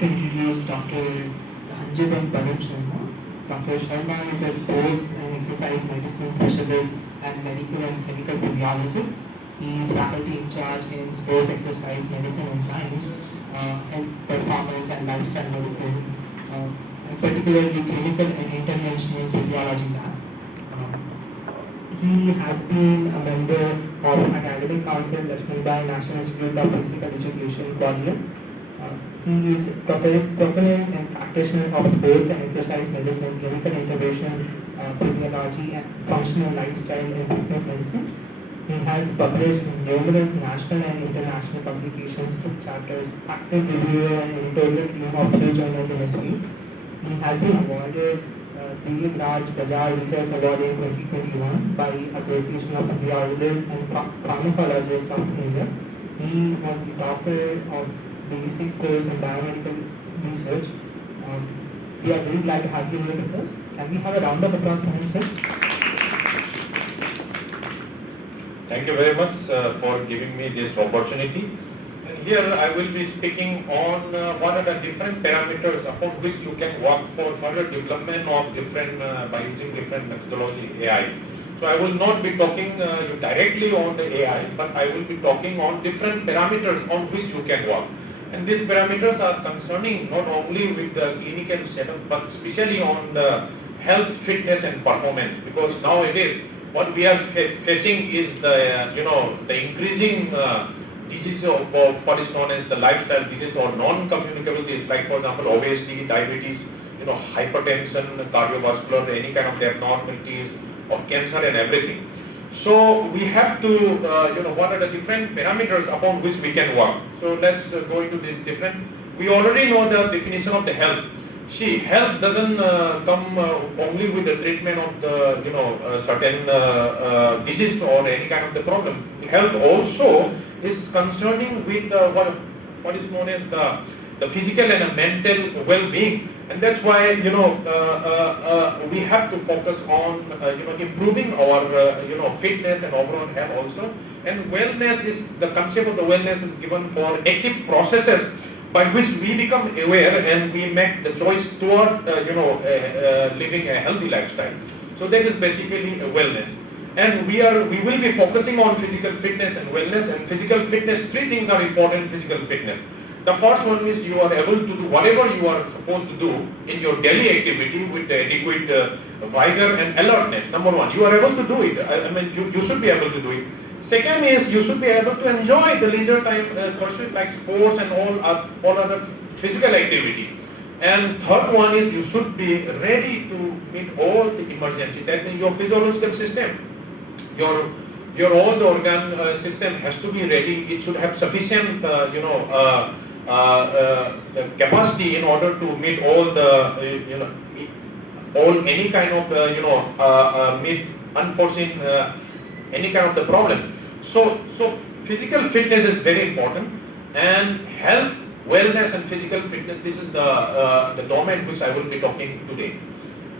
like to introduce Dr. Hanjabam Barun Sharma. Dr. Sharma is a sports and exercise medicine specialist and medical and clinical physiologist. He is faculty in charge in sports, exercise, medicine and science, health performance and lifestyle medicine, and particularly clinical and interventional physiology lab. He has been a member of Academic Council, Lakshmi-Bai National Institute of Physical Education, Gwalior. He is proponent and practitioner of sports and exercise medicine, clinical intervention, physiology, and functional lifestyle and fitness medicine. He has published numerous national and international publications, book chapters, active reviewer and editorial team of few journals in his field. He has been awarded Dilip Raj Bajaj Research Award in 2021 by Association of Physiologists and Pharmacologists of India. He was the doctor of basic course in biomedical research. We are very glad to have you here with us. Can we have a round of applause for him, sir? Thank you very much for giving me this opportunity. And here I will be speaking on what are the different parameters upon which you can work for further development of different by using different methodology AI. So I will not be talking directly on the AI, but I will be talking on different parameters on which you can work. And these parameters are concerning not only with the clinical setup, but especially on the health, fitness, and performance. Because nowadays, what we are facing is the the increasing disease of what is known as the lifestyle disease or non-communicable disease, like for example obesity, diabetes, hypertension, cardiovascular, any kind of abnormalities, or cancer and everything. So we have to, what are the different parameters upon which we can work. So let's go into the different. We already know the definition of the health. See, health doesn't come only with the treatment of the certain disease or any kind of the problem. Health also is concerning with what is known as the physical and the mental well-being. And that's why we have to focus on improving our fitness and overall health also. And wellness is the concept of the wellness is given for active processes by which we become aware and we make the choice toward living a healthy lifestyle. So that is basically a wellness. And we will be focusing on physical fitness and wellness. And physical fitness, three things are important in physical fitness. The first one is you are able to do whatever you are supposed to do in your daily activity with the adequate vigor and alertness. Number one, you are able to do it. I mean, you should be able to do it. Second is you should be able to enjoy the leisure time pursuit like sports and all other physical activity. And third one is you should be ready to meet all the emergency. That means your physiological system, your all the organ system has to be ready. It should have sufficient capacity in order to meet all the any kind of meet unforeseen any kind of the problem. So physical fitness is very important, and health, wellness, and physical fitness. This is the domain which I will be talking today.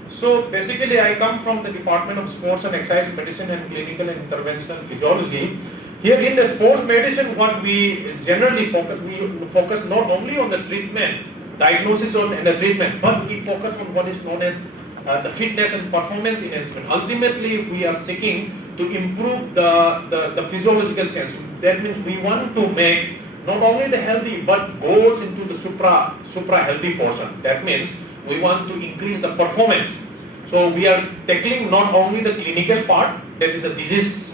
So basically, I come from the Department of Sports and Exercise Medicine and Clinical and Interventional Physiology. Here in the sports medicine, what we generally focus not only on the treatment, diagnosis and the treatment, but we focus on what is known as the fitness and performance enhancement. Ultimately, we are seeking to improve the physiological sense. That means we want to make not only the healthy, but goes into the supra healthy portion. That means we want to increase the performance. So we are tackling not only the clinical part, that is the disease,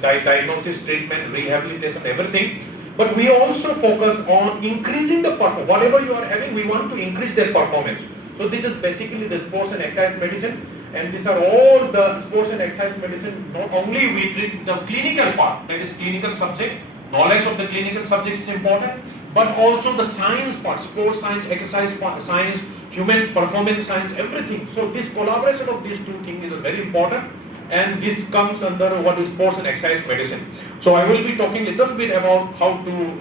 diagnosis, treatment, rehabilitation, everything, but we also focus on increasing the performance. Whatever you are having, we want to increase their performance. So this is basically the sports and exercise medicine, and these are all the sports and exercise medicine. Not only we treat the clinical part, that is clinical subject, knowledge of the clinical subject is important, but also the science part, sports science, exercise science, human performance science, everything. So this collaboration of these two things is very important, and this comes under what is sports and exercise medicine. So I will be talking a little bit about how to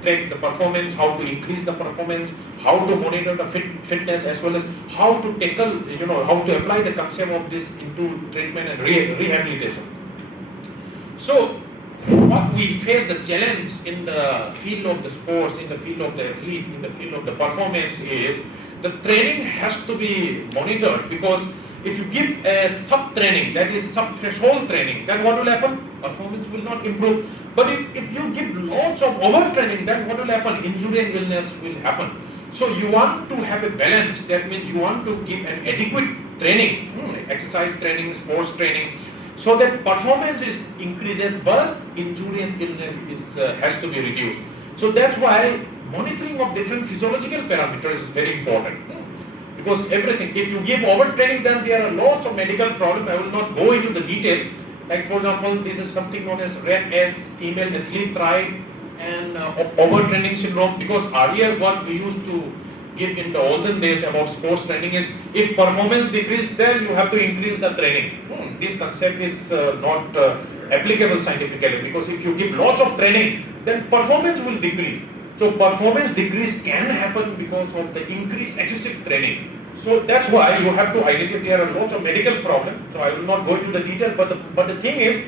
track the performance, how to increase the performance, how to monitor the fitness, as well as how to tackle, how to apply the concept of this into treatment and rehabilitation. So what we face the challenge in the field of the sports, in the field of the athlete, in the field of the performance is the training has to be monitored, because if you give a sub-training, that is sub-threshold training, then what will happen? Performance will not improve. But if you give lots of overtraining, then what will happen? Injury and illness will happen. So you want to have a balance. That means you want to give an adequate training, exercise training, sports training, so that performance is increases, but injury and illness has to be reduced. So that's why monitoring of different physiological parameters is very important. Because everything, if you give overtraining, then there are lots of medical problems. I will not go into the detail. Like for example, this is something known as red S, female athlete triad, and overtraining syndrome. Because earlier what we used to give in the olden days about sports training is, if performance decreases, then you have to increase the training. This concept is not applicable scientifically, because if you give lots of training, then performance will decrease. So performance decrease can happen because of the increased excessive training. So that's why you have to identify there are lots of medical problems. So I will not go into the detail, but the thing is,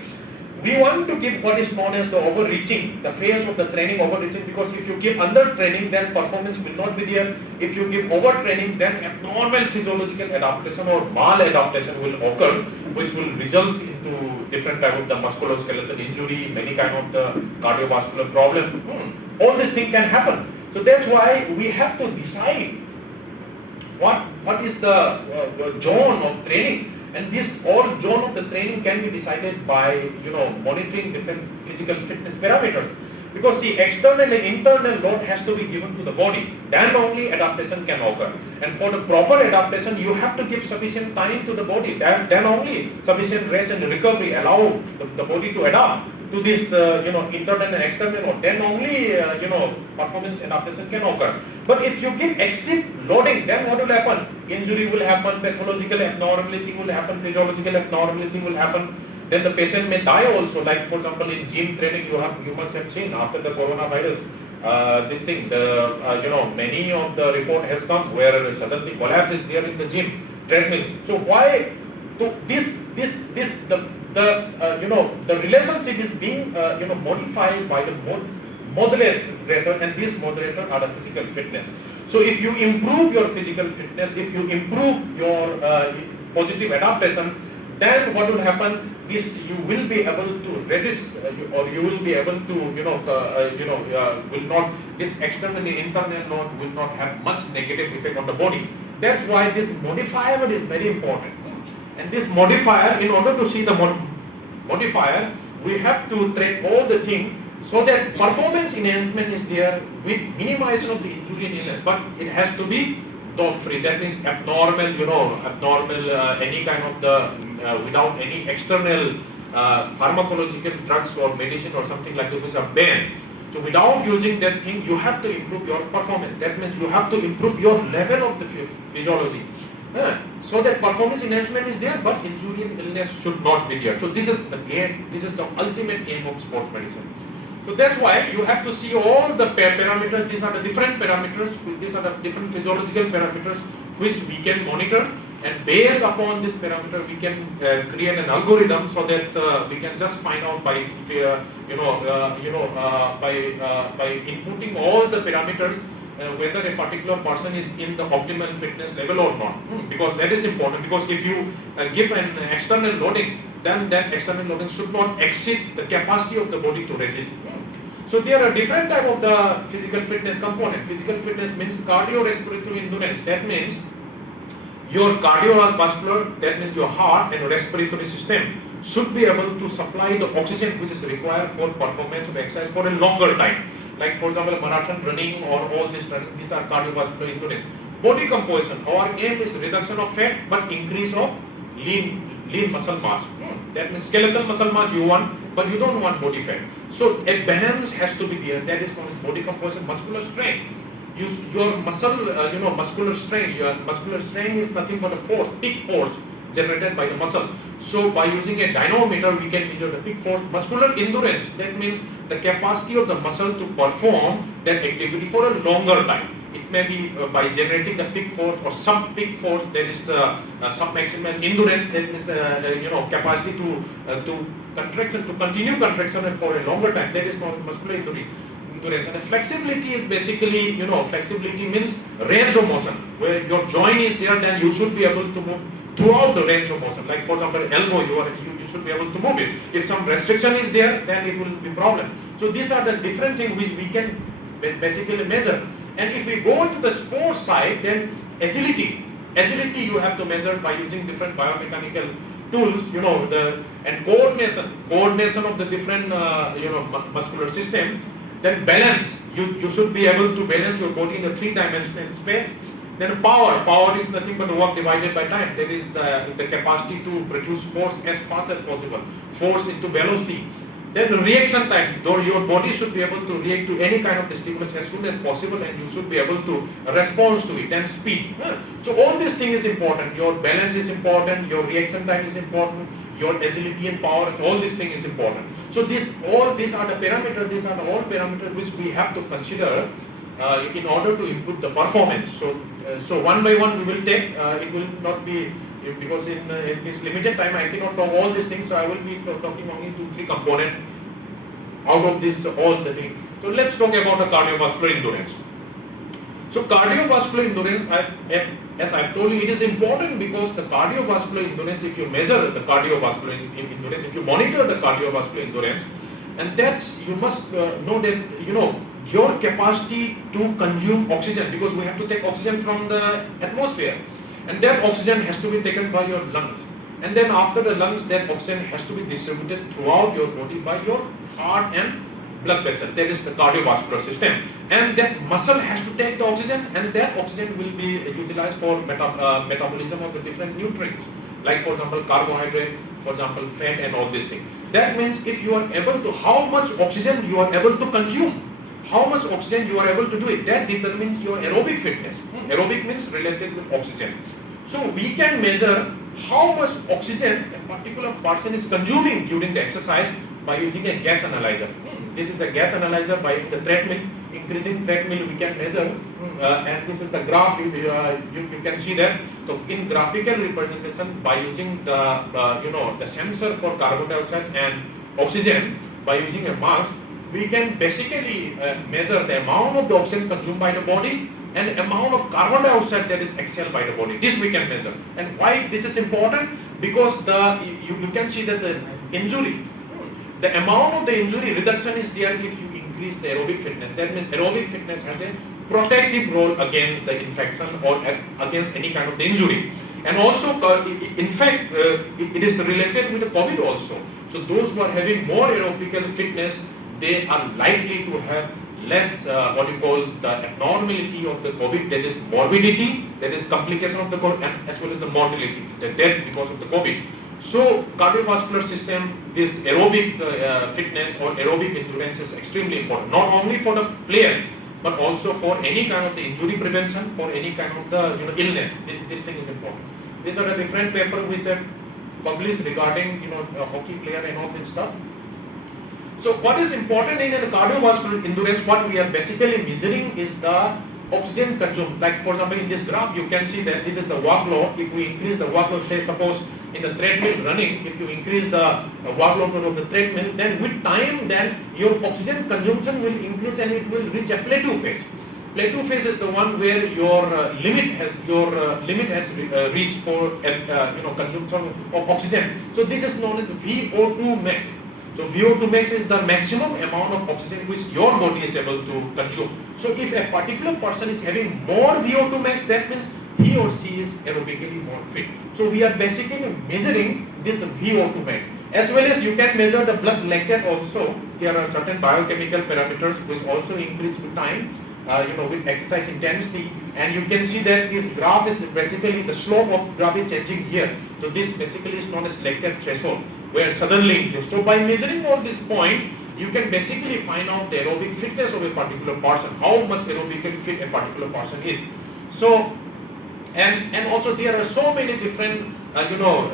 we want to give what is known as the overreaching, the phase of the training overreaching, because if you give under training, then performance will not be there. If you give overtraining, then abnormal physiological adaptation or maladaptation will occur, which will result into different type of the musculoskeletal injury, many kind of the cardiovascular problem. All these things can happen. So that's why we have to decide what is the zone of training. And this all zone of the training can be decided by monitoring different physical fitness parameters. Because the external and internal load has to be given to the body. Then only adaptation can occur. And for the proper adaptation, you have to give sufficient time to the body. Then only sufficient rest and recovery allow the body to adapt to this internal and external load. Then only performance adaptation can occur. But if you give excessive loading, then what will happen? Injury will happen, pathological abnormality will happen, physiological abnormality will happen. Then the patient may die also. Like for example, in gym training, you must have seen after the coronavirus, many of the report has come where suddenly collapse is there in the gym treadmill. So why the relationship is being modified by the moderator, and these moderator are the physical fitness. So if you improve your physical fitness, if you improve your positive adaptation, then what will happen? You will be able to resist, or you will be able to will not, this external and internal load will not have much negative effect on the body. That's why this modifier is very important. And this modifier, in order to see the modifier, we have to track all the things so that performance enhancement is there with minimization of the injury and illness. But it has to be dose-free. That means abnormal, any kind of the without any external pharmacological drugs or medicine or something like that, which are banned. So without using that thing, you have to improve your performance. That means you have to improve your level of the physiology. So that performance enhancement is there, but injury and illness should not be there. So this is the game, this is the ultimate aim of sports medicine. So that's why you have to see all the parameters. These are the different parameters, these are the different physiological parameters which we can monitor, and based upon this parameter we can create an algorithm so that we can just find out by inputting all the parameters whether a particular person is in the optimal fitness level or not. Because that is important, because if you give an external loading, then that external loading should not exceed the capacity of the body to resist. So there are different type of the physical fitness component. Physical fitness means cardiorespiratory endurance. That means your cardiovascular, that means your heart and respiratory system should be able to supply the oxygen which is required for performance of exercise for a longer time. Like for example, marathon running or all this running, these are cardiovascular endurance. Body composition, our aim is reduction of fat but increase of lean muscle mass. That means skeletal muscle mass you want, but you don't want body fat. So a balance has to be there. That is known as body composition. Muscular strength. Your muscle, muscular strength. Your muscular strength is nothing but a force, peak force generated by the muscle. So by using a dynamometer, we can measure the peak force. Muscular endurance. That means the capacity of the muscle to perform that activity for a longer time. It may be by generating the peak force or some peak force. There is some maximal endurance. That is capacity to contraction, to continue contraction for a longer time. That is known as muscular endurance. And flexibility is basically, flexibility means range of motion. Where your joint is there, then you should be able to move throughout the range of motion. Like for example, elbow, you should be able to move it. If some restriction is there, then it will be problem. So these are the different things which we can basically measure. And if we go into the sports side, then agility you have to measure by using different biomechanical tools, and coordination of the different, muscular system. Then balance, you should be able to balance your body in a 3-dimensional space. Then power is nothing but work divided by time. That is the capacity to produce force as fast as possible, force into velocity. Then reaction time, though your body should be able to react to any kind of stimulus as soon as possible, and you should be able to respond to it. And speed. So all these things is important. Your balance is important, your reaction time is important, your agility and power, all these things is important. So all these are the parameters, these are the all parameters which we have to consider in order to improve the performance. So one by one we will take, it will not be, because in this limited time I cannot talk all these things, so I will be talking only 2-3 components out of this, all the thing. So let's talk about the cardiovascular endurance. So cardiovascular endurance, as I've told you, it is important because the cardiovascular endurance, if you measure the cardiovascular endurance, if you monitor the cardiovascular endurance, and that's, you must know that, your capacity to consume oxygen, because we have to take oxygen from the atmosphere, and that oxygen has to be taken by your lungs, and then after the lungs, that oxygen has to be distributed throughout your body by your heart and blood vessel. That is the cardiovascular system, and that muscle has to take the oxygen, and that oxygen will be utilized for metabolism of the different nutrients, like for example carbohydrate, for example fat, and all these things. That means if you are able to, how much oxygen you are able to consume, how much oxygen you are able to do it, that determines your aerobic fitness. Aerobic means related with oxygen. So we can measure how much oxygen a particular person is consuming during the exercise by using a gas analyzer. This is a gas analyzer by the treadmill, increasing treadmill we can measure, and this is the graph, you can see that. So in graphical representation, by using the sensor for carbon dioxide and oxygen, by using a mask, we can basically measure the amount of the oxygen consumed by the body and the amount of carbon dioxide that is exhaled by the body. This we can measure. And why this is important? Because you can see that the injury, the amount of the injury reduction is there if you increase the aerobic fitness. That means aerobic fitness has a protective role against the infection or against any kind of the injury. And also, in fact, it is related with the COVID also. So those who are having more aerobic fitness, they are likely to have less the abnormality of the COVID, that is morbidity, that is complication of the COVID, and as well as the mortality, the death because of the COVID. So cardiovascular system, this aerobic fitness or aerobic endurance is extremely important, not only for the player, but also for any kind of the injury prevention, for any kind of the illness. This thing is important. These are the different papers which have published regarding a hockey player and all this stuff. So what is important in the cardiovascular endurance, what we are basically measuring is the oxygen consumed. Like for example in this graph you can see that this is the workload. If we increase the workload, say suppose in the treadmill running, if you increase the workload of the treadmill, then with time then your oxygen consumption will increase and it will reach a plateau phase. Plateau phase is the one where your limit has reached for consumption of oxygen. So this is known as VO2 max. So VO2 max is the maximum amount of oxygen which your body is able to consume. So if a particular person is having more VO2 max, that means he or she is aerobically more fit. So we are basically measuring this VO2 max. As well as you can measure the blood lactate also. There are certain biochemical parameters which also increase with time, with exercise intensity. And you can see that this graph is basically, the slope of graph is changing here. So this basically is known as lactate threshold, where suddenly increase. So by measuring all this point, you can basically find out the aerobic fitness of a particular person, how much aerobically fit a particular person is. So, and also there are so many different,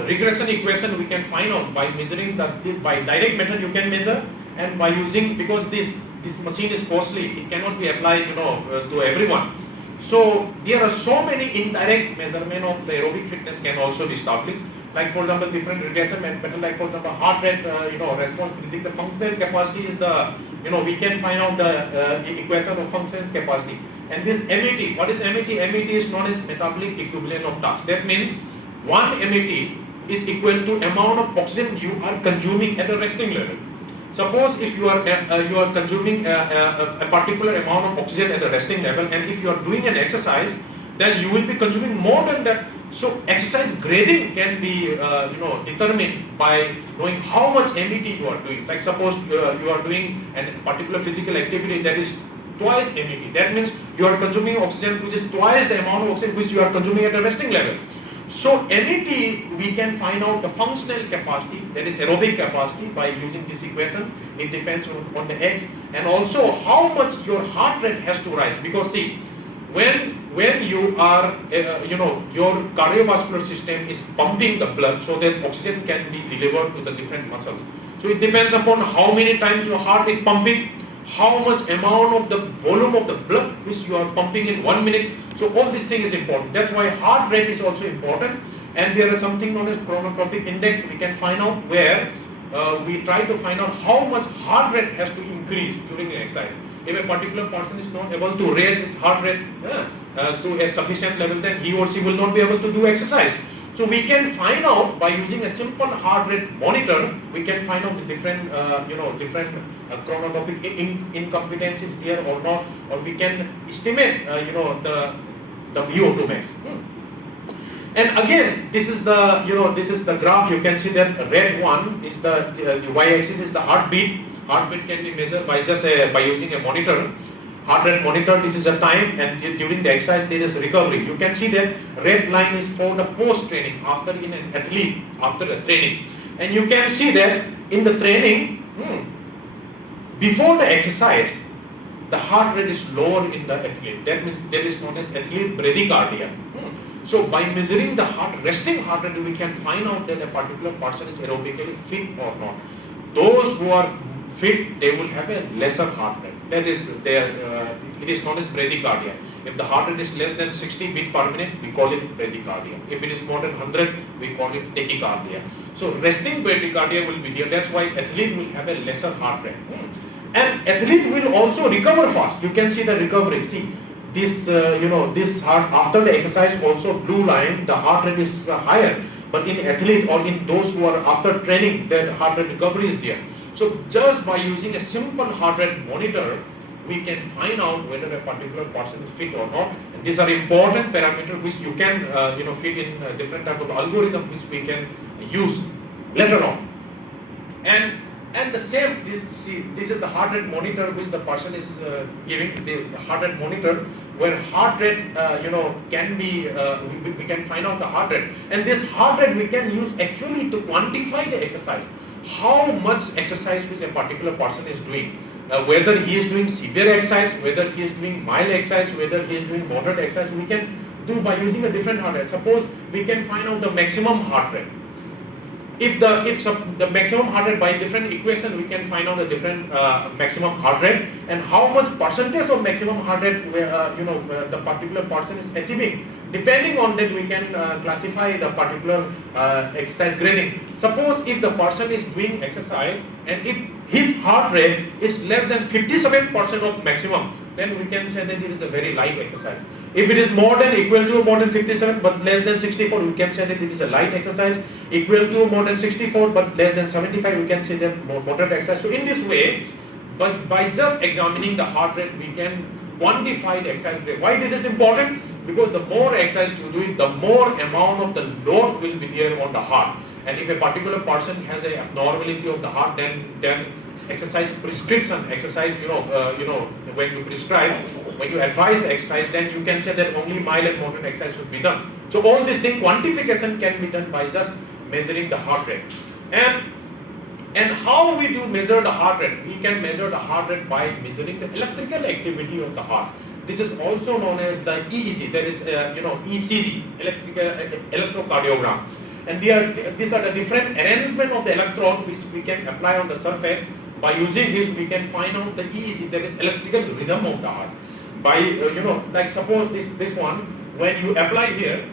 regression equation we can find out by measuring by direct method you can measure, and by using, because this machine is costly, it cannot be applied, to everyone. So there are so many indirect measurement of the aerobic fitness can also be established. like for example different radiation pattern, like for example heart rate response predict the functional capacity is the we can find out the equation of functional capacity. And this MET, what is MET? MET is known as metabolic equivalent of task. That means 1 MET is equal to amount of oxygen you are consuming at a resting level. Suppose if you are consuming a particular amount of oxygen at a resting level, and if you are doing an exercise, then you will be consuming more than that. So exercise grading can be determined by knowing how much MET you are doing. Like suppose you are doing a particular physical activity that is twice MET. That means you are consuming oxygen which is twice the amount of oxygen which you are consuming at a resting level. So MET, we can find out the functional capacity, that is aerobic capacity, by using this equation. It depends on the X, and also how much your heart rate has to rise. Because see, when you are your cardiovascular system is pumping the blood so that oxygen can be delivered to the different muscles. So it depends upon how many times your heart is pumping, how much amount of the volume of the blood which you are pumping in 1 minute. So all this thing is important. That's why heart rate is also important. And there is something known as chronotropic index. We can find out where we try to find out how much heart rate has to increase during the exercise. If a particular person is not able to raise his heart rate to a sufficient level, then he or she will not be able to do exercise. So we can find out by using a simple heart rate monitor. We can find out the different chronotropic incompetencies there or not, or we can estimate the VO2 max. And again, this is the graph. You can see that red one is the y-axis is the heartbeat. Heartbeat can be measured by by using a monitor. Heart rate monitor, this is the time, and during the exercise there is recovery. You can see that red line is for the post training, after in an athlete, after the training. And you can see that in the training, before the exercise, the heart rate is lower in the athlete. That means there is known as athlete bradycardia. So by measuring the resting heart rate, we can find out that a particular person is aerobically fit or not. Those who are fit, they will have a lesser heart rate. That is it is known as bradycardia. If the heart rate is less than 60 beats per minute, we call it bradycardia. If it is more than 100, we call it tachycardia. So resting bradycardia will be there. That's why athlete will have a lesser heart rate. And athlete will also recover fast. You can see the recovery. See this, this heart after the exercise, also blue line, the heart rate is higher. But in athlete or in those who are after training, the heart rate recovery is there. So just by using a simple heart rate monitor, we can find out whether a particular person is fit or not. And these are important parameters which you can fit in different type of algorithm which we can use later on. And the same, this is the heart rate monitor which the person is giving, the heart rate monitor, where heart rate can be we can find out the heart rate. And this heart rate we can use actually to quantify the exercise. How much exercise which a particular person is doing, whether he is doing severe exercise, whether he is doing mild exercise, whether he is doing moderate exercise, we can do by using a different heart rate. Suppose we can find out the maximum heart rate. If the maximum heart rate, by different equation, we can find out the different maximum heart rate, and how much percentage of maximum heart rate the particular person is achieving. Depending on that, we can classify the particular exercise grading. Suppose if the person is doing exercise and if his heart rate is less than 57% of maximum, then we can say that it is a very light exercise. If it is more than equal to more than 57 but less than 64, we can say that it is a light exercise. Equal to more than 64 but less than 75, we can say that moderate exercise. So in this way, by just examining the heart rate, we can quantify the exercise grade. Why this is important? Because the more exercise you do, the more amount of the load will be there on the heart. And if a particular person has an abnormality of the heart, then exercise prescription, exercise, when you prescribe, when you advise the exercise, then you can say that only mild and moderate exercise should be done. So all this thing, quantification can be done by just measuring the heart rate. And how we do measure the heart rate? We can measure the heart rate by measuring the electrical activity of the heart. This is also known as the EEG. There is ECG, electrocardiogram. And these are the different arrangement of the electron which we can apply on the surface. By using this, we can find out the EEG, that is electrical rhythm of the heart. By like suppose this one, when you apply here,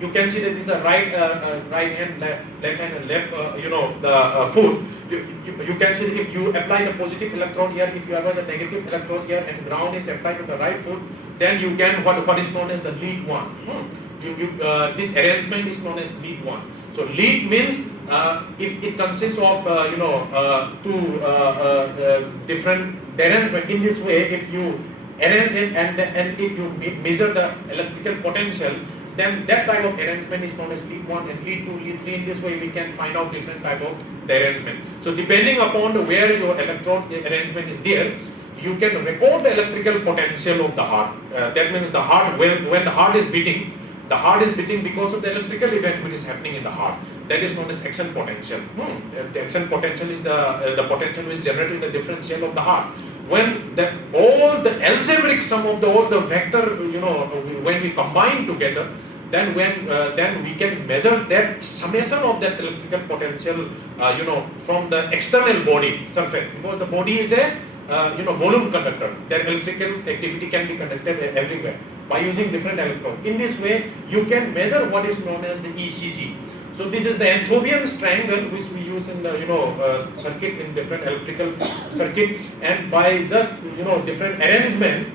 you You can see that this is a right hand, left hand, and left, the foot. You can see that if you apply the positive electrode here, if you have the negative electrode here, and ground is applied to the right foot, then you can what is known as the lead one. This arrangement is known as lead one. So lead means if it consists of two different arrangement. In this way, if you arrange it and if you measure the electrical potential, then that type of arrangement is known as lead 1 and lead 2, lead 3. In this way, we can find out different type of arrangement. So depending upon where your electrode arrangement is there, you can record the electrical potential of the heart. That means the heart, when the heart is beating because of the electrical event which is happening in the heart. That is known as action potential. The action potential is the potential which is generated in the differential of the heart. When all the algebraic sum of all the vector, when we combine together, then we can measure that summation of that electrical potential, from the external body surface, because the body is a volume conductor. That electrical activity can be conducted everywhere by using different electrodes. In this way, you can measure what is known as the ECG. So this is the Enthobian triangle which we use in the circuit, in different electrical circuit, and by just different arrangement,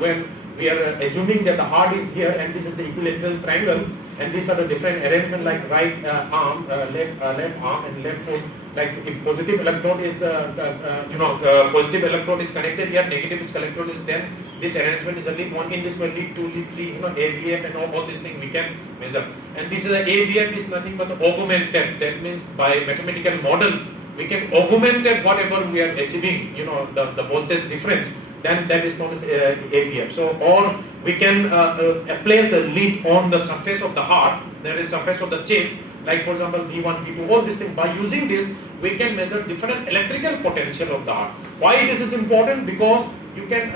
when we are assuming that the heart is here and this is the equilateral triangle, and these are the different arrangement like right arm, left arm and left foot. Like if positive electrode is positive electrode is connected here, negative electrode is then this arrangement is a lead 1. In this way, lead 2, lead 3, AVF and all these things we can measure. And this is a AVF is nothing but augmented. That means by mathematical model we can augment whatever we are achieving, the voltage difference. Then that is known as AVF. So or we can apply the lead on the surface of the heart, that is surface of the chest. Like for example V1, V2, all these things. By using this, we can measure different electrical potential of the heart. Why this is important? Because you can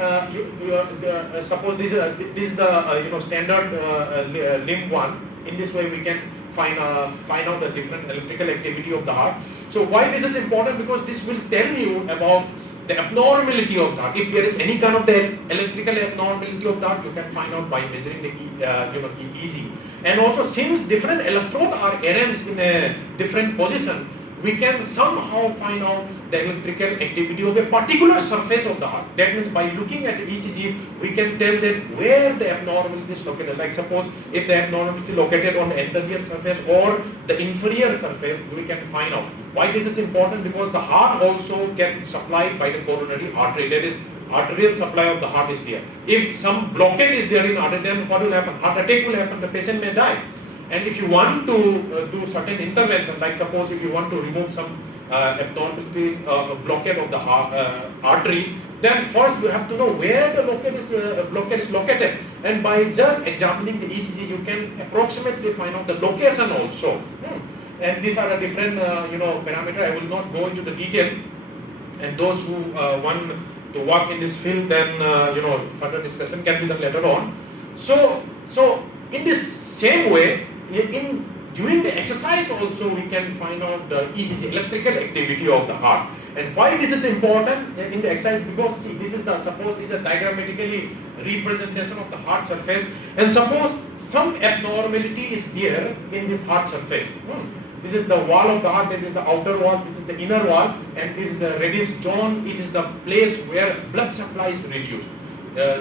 suppose this is the standard limb 1. In this way, we can find out the different electrical activity of the heart. So why this is important? Because this will tell you about the abnormality of the heart. If there is any kind of the electrical abnormality of the heart, you can find out by measuring the EEG. And also, since different electrodes are arranged in a different position, we can somehow find out the electrical activity of a particular surface of the heart. That means by looking at the ECG, we can tell that where the abnormality is located. Like suppose if the abnormality is located on the anterior surface or the inferior surface, we can find out. Why this is important? Because the heart also gets supplied by the coronary artery. That is, arterial supply of the heart is there. If some blockade is there in artery, then what will happen? Heart attack will happen. The patient may die. And if you want to do certain intervention, like suppose if you want to remove some abnormality, blockade of the artery, then first you have to know where the blockade is located. And by just examining the ECG, you can approximately find out the location also. And these are the different parameters. I will not go into the detail. And those who want to work in this field, then further discussion can be done later on. So in this same way, during the exercise also we can find out the ECG, electrical activity of the heart. And why this is important in the exercise? Because see, this is suppose this is a diagrammatically representation of the heart surface, and suppose some abnormality is there in this heart surface. This is the wall of the heart, that is the outer wall, this is the inner wall, and this is the reduced zone. It is the place where blood supply is reduced.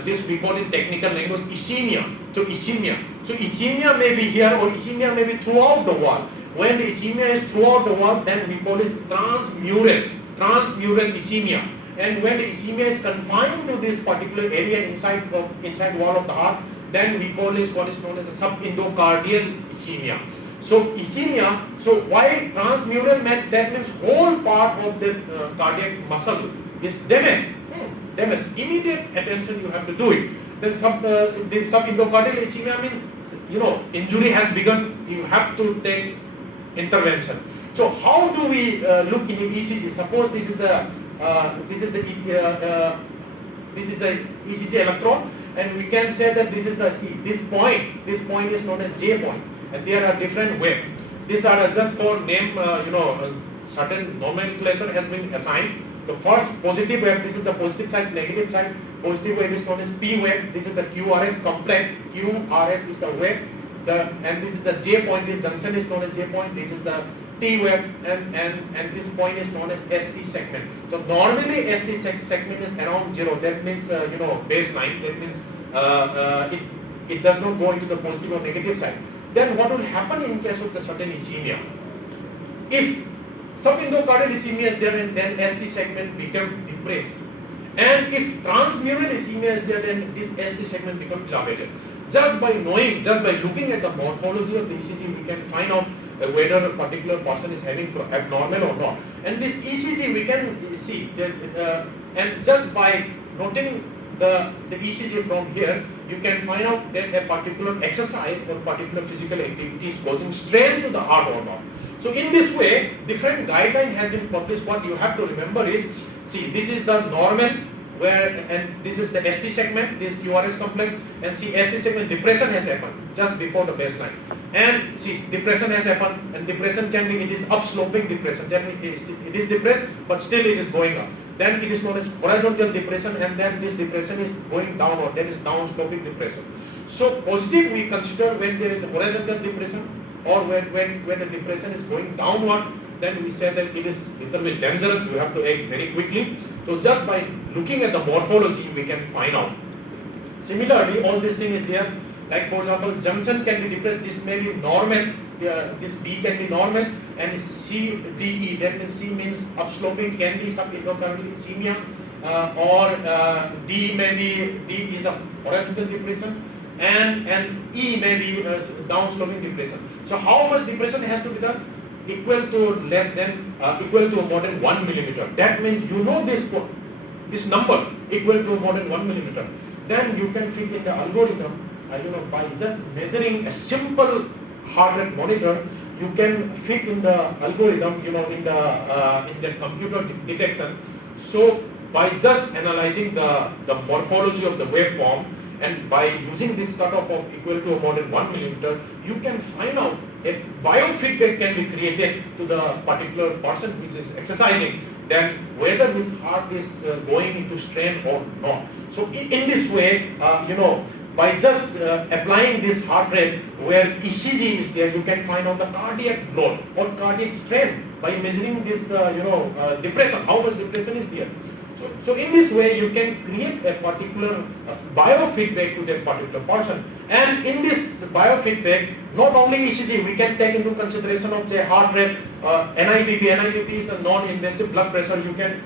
This we call in technical language ischemia. So ischemia may be here or ischemia may be throughout the wall. When the ischemia is throughout the wall, then we call it transmural ischemia. And when the ischemia is confined to this particular area inside wall of the heart, then we call this what is known as a subendocardial ischemia. So ischemia, so why transmural meant? That means whole part of the cardiac muscle is damaged. Immediate attention you have to do it. Then this subendocardial ischemia means injury has begun. You have to take intervention. So how do we look in the ECG? Suppose this is the ECG electrode, and we can say that this is this point is known as J point, and there are different waves. These are just for name. Certain nomenclature has been assigned. The first positive wave, this is the positive side, negative side. Positive wave is known as P wave. This is the QRS complex. QRS is the wave. And this is the J point. This junction is known as J point. This is the T wave, and this point is known as ST segment. So normally ST segment is around 0. That means baseline. That means it does not go into the positive or negative side. Then what will happen in case of the certain ischemia? If some endocardial ischemia is there, and then ST segment become depressed. And if transmural ischemia is there, then this ST segment becomes elevated. Just by knowing, just by looking at the morphology of the ECG, we can find out whether a particular person is having abnormal or not. And this ECG we can see, and just by noting the ECG from here, you can find out that a particular exercise or particular physical activity is causing strain to the heart or not. So in this way, different guideline has been published. What you have to remember is, see, this is the normal, and this is the ST segment, this QRS complex, and see, ST segment depression has happened just before the baseline. And see, depression has happened, and depression can be, it is upsloping depression. Then it is depressed, but still it is going up. Then it is known as horizontal depression, and then this depression is going downward, that is downsloping depression. So positive we consider when there is a horizontal depression, or when the depression is going downward, then we say that it is a little bit dangerous, we have to act very quickly. So just by looking at the morphology, we can find out. Similarly, all this thing is there. Like for example, junction can be depressed, this may be normal, this B can be normal, and C, D, E, that means C means upsloping, can be some endocardial ischemia, or D may be, D is a horizontal depression, and E may be downsloping depression. So how much depression has to be done? Equal to less than, equal to more than 1 millimeter. That means you know this number equal to more than 1 millimeter. Then you can fit in the algorithm, by just measuring a simple heart rate monitor, you can fit in the algorithm, in the computer detection. So by just analyzing the morphology of the waveform, and by using this cutoff of equal to more than 1 millimeter, you can find out if biofeedback can be created to the particular person which is exercising, then whether his heart is going into strain or not. So in this way, by just applying this heart rate where ECG is there, you can find out the cardiac load or cardiac strain by measuring this, depression, how much depression is there. So in this way, you can create a particular biofeedback to that particular person. And in this biofeedback, not only ECG, we can take into consideration of say heart rate, NIBP. NIBP is a non-invasive blood pressure. You can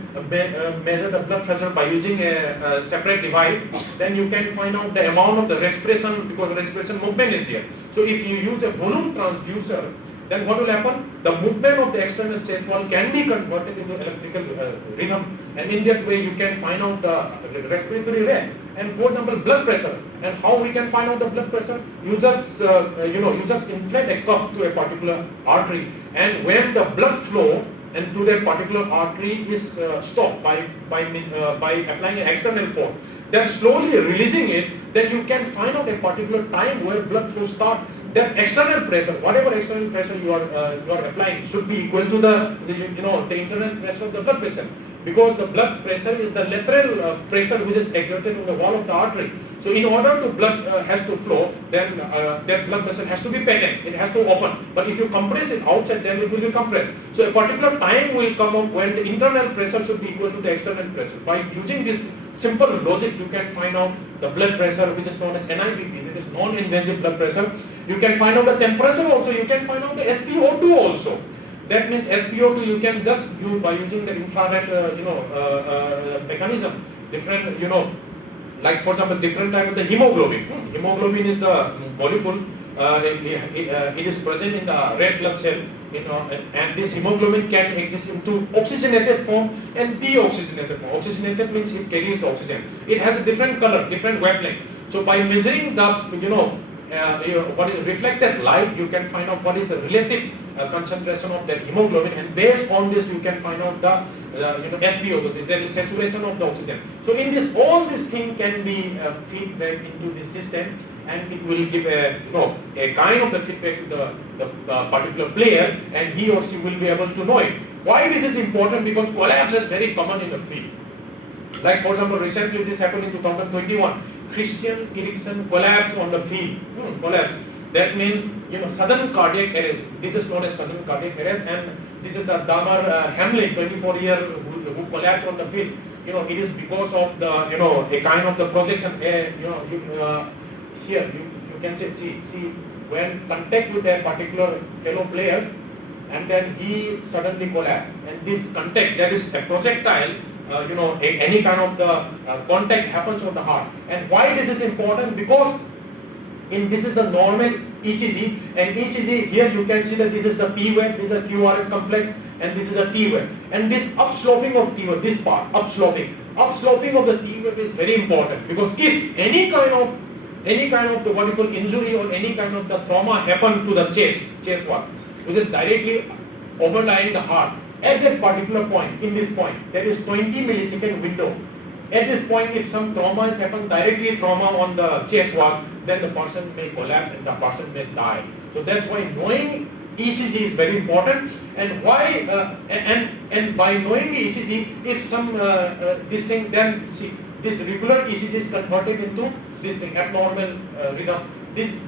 measure the blood pressure by using a separate device. Then you can find out the amount of the respiration, because respiration movement is there. So if you use a volume transducer, then what will happen? The movement of the external chest wall can be converted into electrical rhythm, and in that way you can find out the respiratory rate. And for example, blood pressure. And how we can find out the blood pressure? You just inflate a cuff to a particular artery, and when the blood flow and to that particular artery is stopped by applying an external force, then slowly releasing it, then you can find out a particular time where blood flow starts. Then external pressure, whatever external pressure you are applying, should be equal to the internal pressure of the blood pressure, because the blood pressure is the lateral pressure which is exerted on the wall of the artery. So in order to blood has to flow, then that blood vessel has to be patent, it has to open. But if you compress it outside, then it will be compressed. So a particular time will come up when the internal pressure should be equal to the external pressure. By using this simple logic, you can find out the blood pressure which is known as NIBP, that is non-invasive blood pressure. You can find out the temperature also, you can find out the SpO2 also. That means SpO2 you can just use by using the infrared mechanism. Different, like for example, different type of the hemoglobin. Hemoglobin is the molecule, it is present in the red blood cell, and this hemoglobin can exist into oxygenated form and deoxygenated form. Oxygenated means it carries the oxygen. It has a different color, different wavelength. So by measuring the, what is reflected light, you can find out what is the relative concentration of that hemoglobin, and based on this you can find out the SpO2, that is saturation of the oxygen. So in this, all this thing can be feedback into the system, and it will give a kind of the feedback to the particular player, and he or she will be able to know it. Why this is important? Because collapse is very common in the field. Like for example, recently this happened in 2021. Christian Eriksen collapsed on the field. Collapse. That means sudden cardiac arrest. This is known as sudden cardiac arrest, and this is the Damar Hamlin, 24-year who collapsed on the field. It is because of the a kind of the projection. Here you can see when contact with a particular fellow player, and then he suddenly collapsed. And this contact, that is a projectile. Any kind of the contact happens on the heart. And why this is important? Because this is a normal ECG, and ECG here you can see that this is the P wave, this is the QRS complex, and this is the T wave. And this upsloping of T wave, this part, upsloping of the T wave is very important, because if any kind of the what you call injury or any kind of the trauma happen to the chest wall, which is directly overlying the heart, at that particular point, in this point, there is 20 millisecond window. At this point, if some trauma has happened, directly trauma on the chest wall, then the person may collapse and the person may die. So that's why knowing ECG is very important. And why and by knowing the ECG, if some this thing, then see this regular ECG is converted into this thing abnormal rhythm. This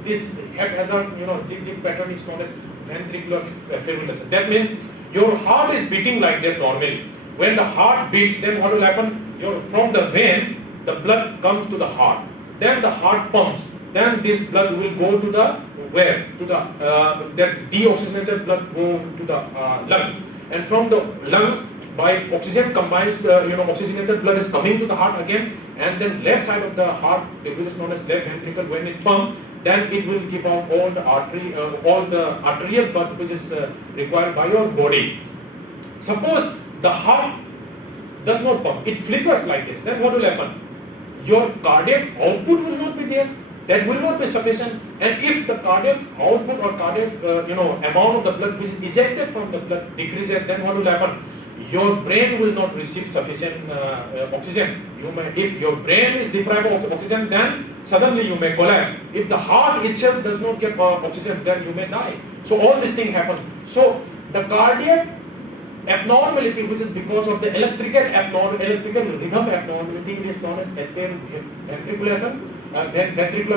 haphazard jig pattern is known as ventricular fibrillation. That means your heart is beating like that normally. When the heart beats, then what will happen? From the vein, the blood comes to the heart. Then the heart pumps. Then this blood will go to the where? To the that deoxygenated blood go to the lungs. And from the lungs, by oxygen combines, oxygenated blood is coming to the heart again. And then left side of the heart, which is known as left ventricle, when it pumps, then it will give out all the arterial blood which is required by your body. Suppose the heart does not pump, it flickers like this, then what will happen? Your cardiac output will not be there, that will not be sufficient. And if the cardiac output or cardiac amount of the blood which is ejected from the blood decreases, then what will happen? Your brain will not receive sufficient oxygen. If your brain is deprived of oxygen, then suddenly you may collapse. If the heart itself does not get oxygen, then you may die. So all these things happen. So the cardiac abnormality, which is because of the electrical rhythm abnormality, it is known as ventricular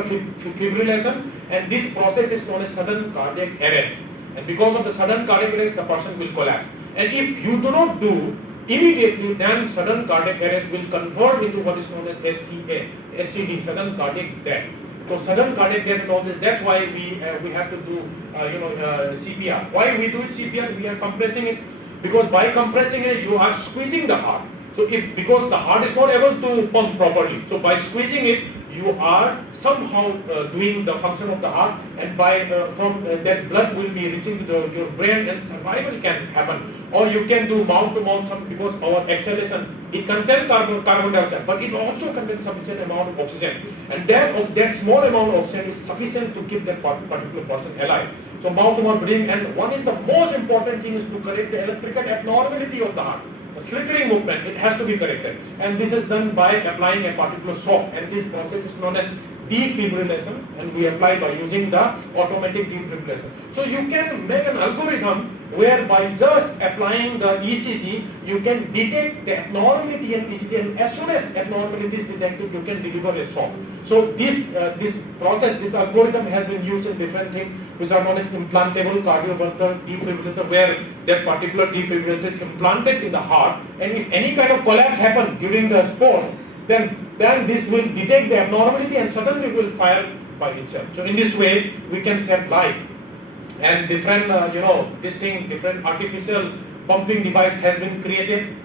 fibrillation, and this process is known as sudden cardiac arrest. And because of the sudden cardiac arrest, the person will collapse. And if you do not do immediately, then sudden cardiac arrest will convert into what is known as SCD, sudden cardiac death. So sudden cardiac death, that's why we have to do CPR. Why we do CPR? We are compressing it, because by compressing it, you are squeezing the heart. So because the heart is not able to pump properly, so by squeezing it, you are somehow doing the function of the heart, and by from that blood will be reaching to your brain, and survival can happen. Or you can do mouth to mouth, because our exhalation, it contains carbon dioxide, but it also contains sufficient amount of oxygen, and that small amount of oxygen is sufficient to keep that particular person alive. So mouth to mouth breathing, and one is the most important thing is to correct the electrical abnormality of the heart. The flickering movement, it has to be corrected, and this is done by applying a particular shock, and this process is known as defibrillation, and we apply by using the automatic defibrillation. So you can make an algorithm where by just applying the ECG, you can detect the abnormality in ECG, and as soon as abnormality is detected, you can deliver a shock. So this process, this algorithm has been used in different things, which are known as implantable cardiovascular defibrillator, where that particular defibrillator is implanted in the heart, and if any kind of collapse happens during the sport, then this will detect the abnormality and suddenly will fire by itself. So in this way, we can save life. And different, different artificial pumping device has been created.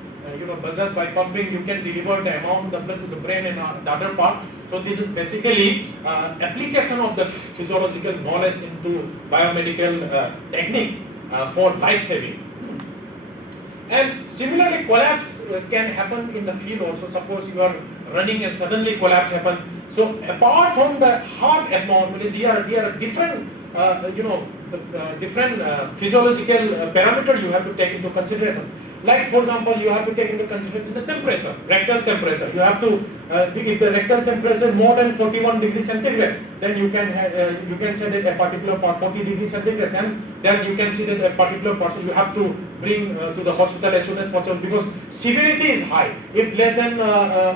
But just by pumping, you can deliver the amount of the blood to the brain and the other part. So this is basically application of the physiological knowledge into biomedical technique for life saving. And similarly, collapse can happen in the field also. Suppose you are running and suddenly collapse happen. So apart from the heart abnormality, there are different, different physiological parameter you have to take into consideration. Like for example, you have to take into consideration the temperature, rectal temperature. You have to, if the rectal temperature is more than 41 degrees centigrade, then you can say that a particular part 40 degrees centigrade. Then you can see that a particular person you have to bring to the hospital as soon as possible, because severity is high. If less than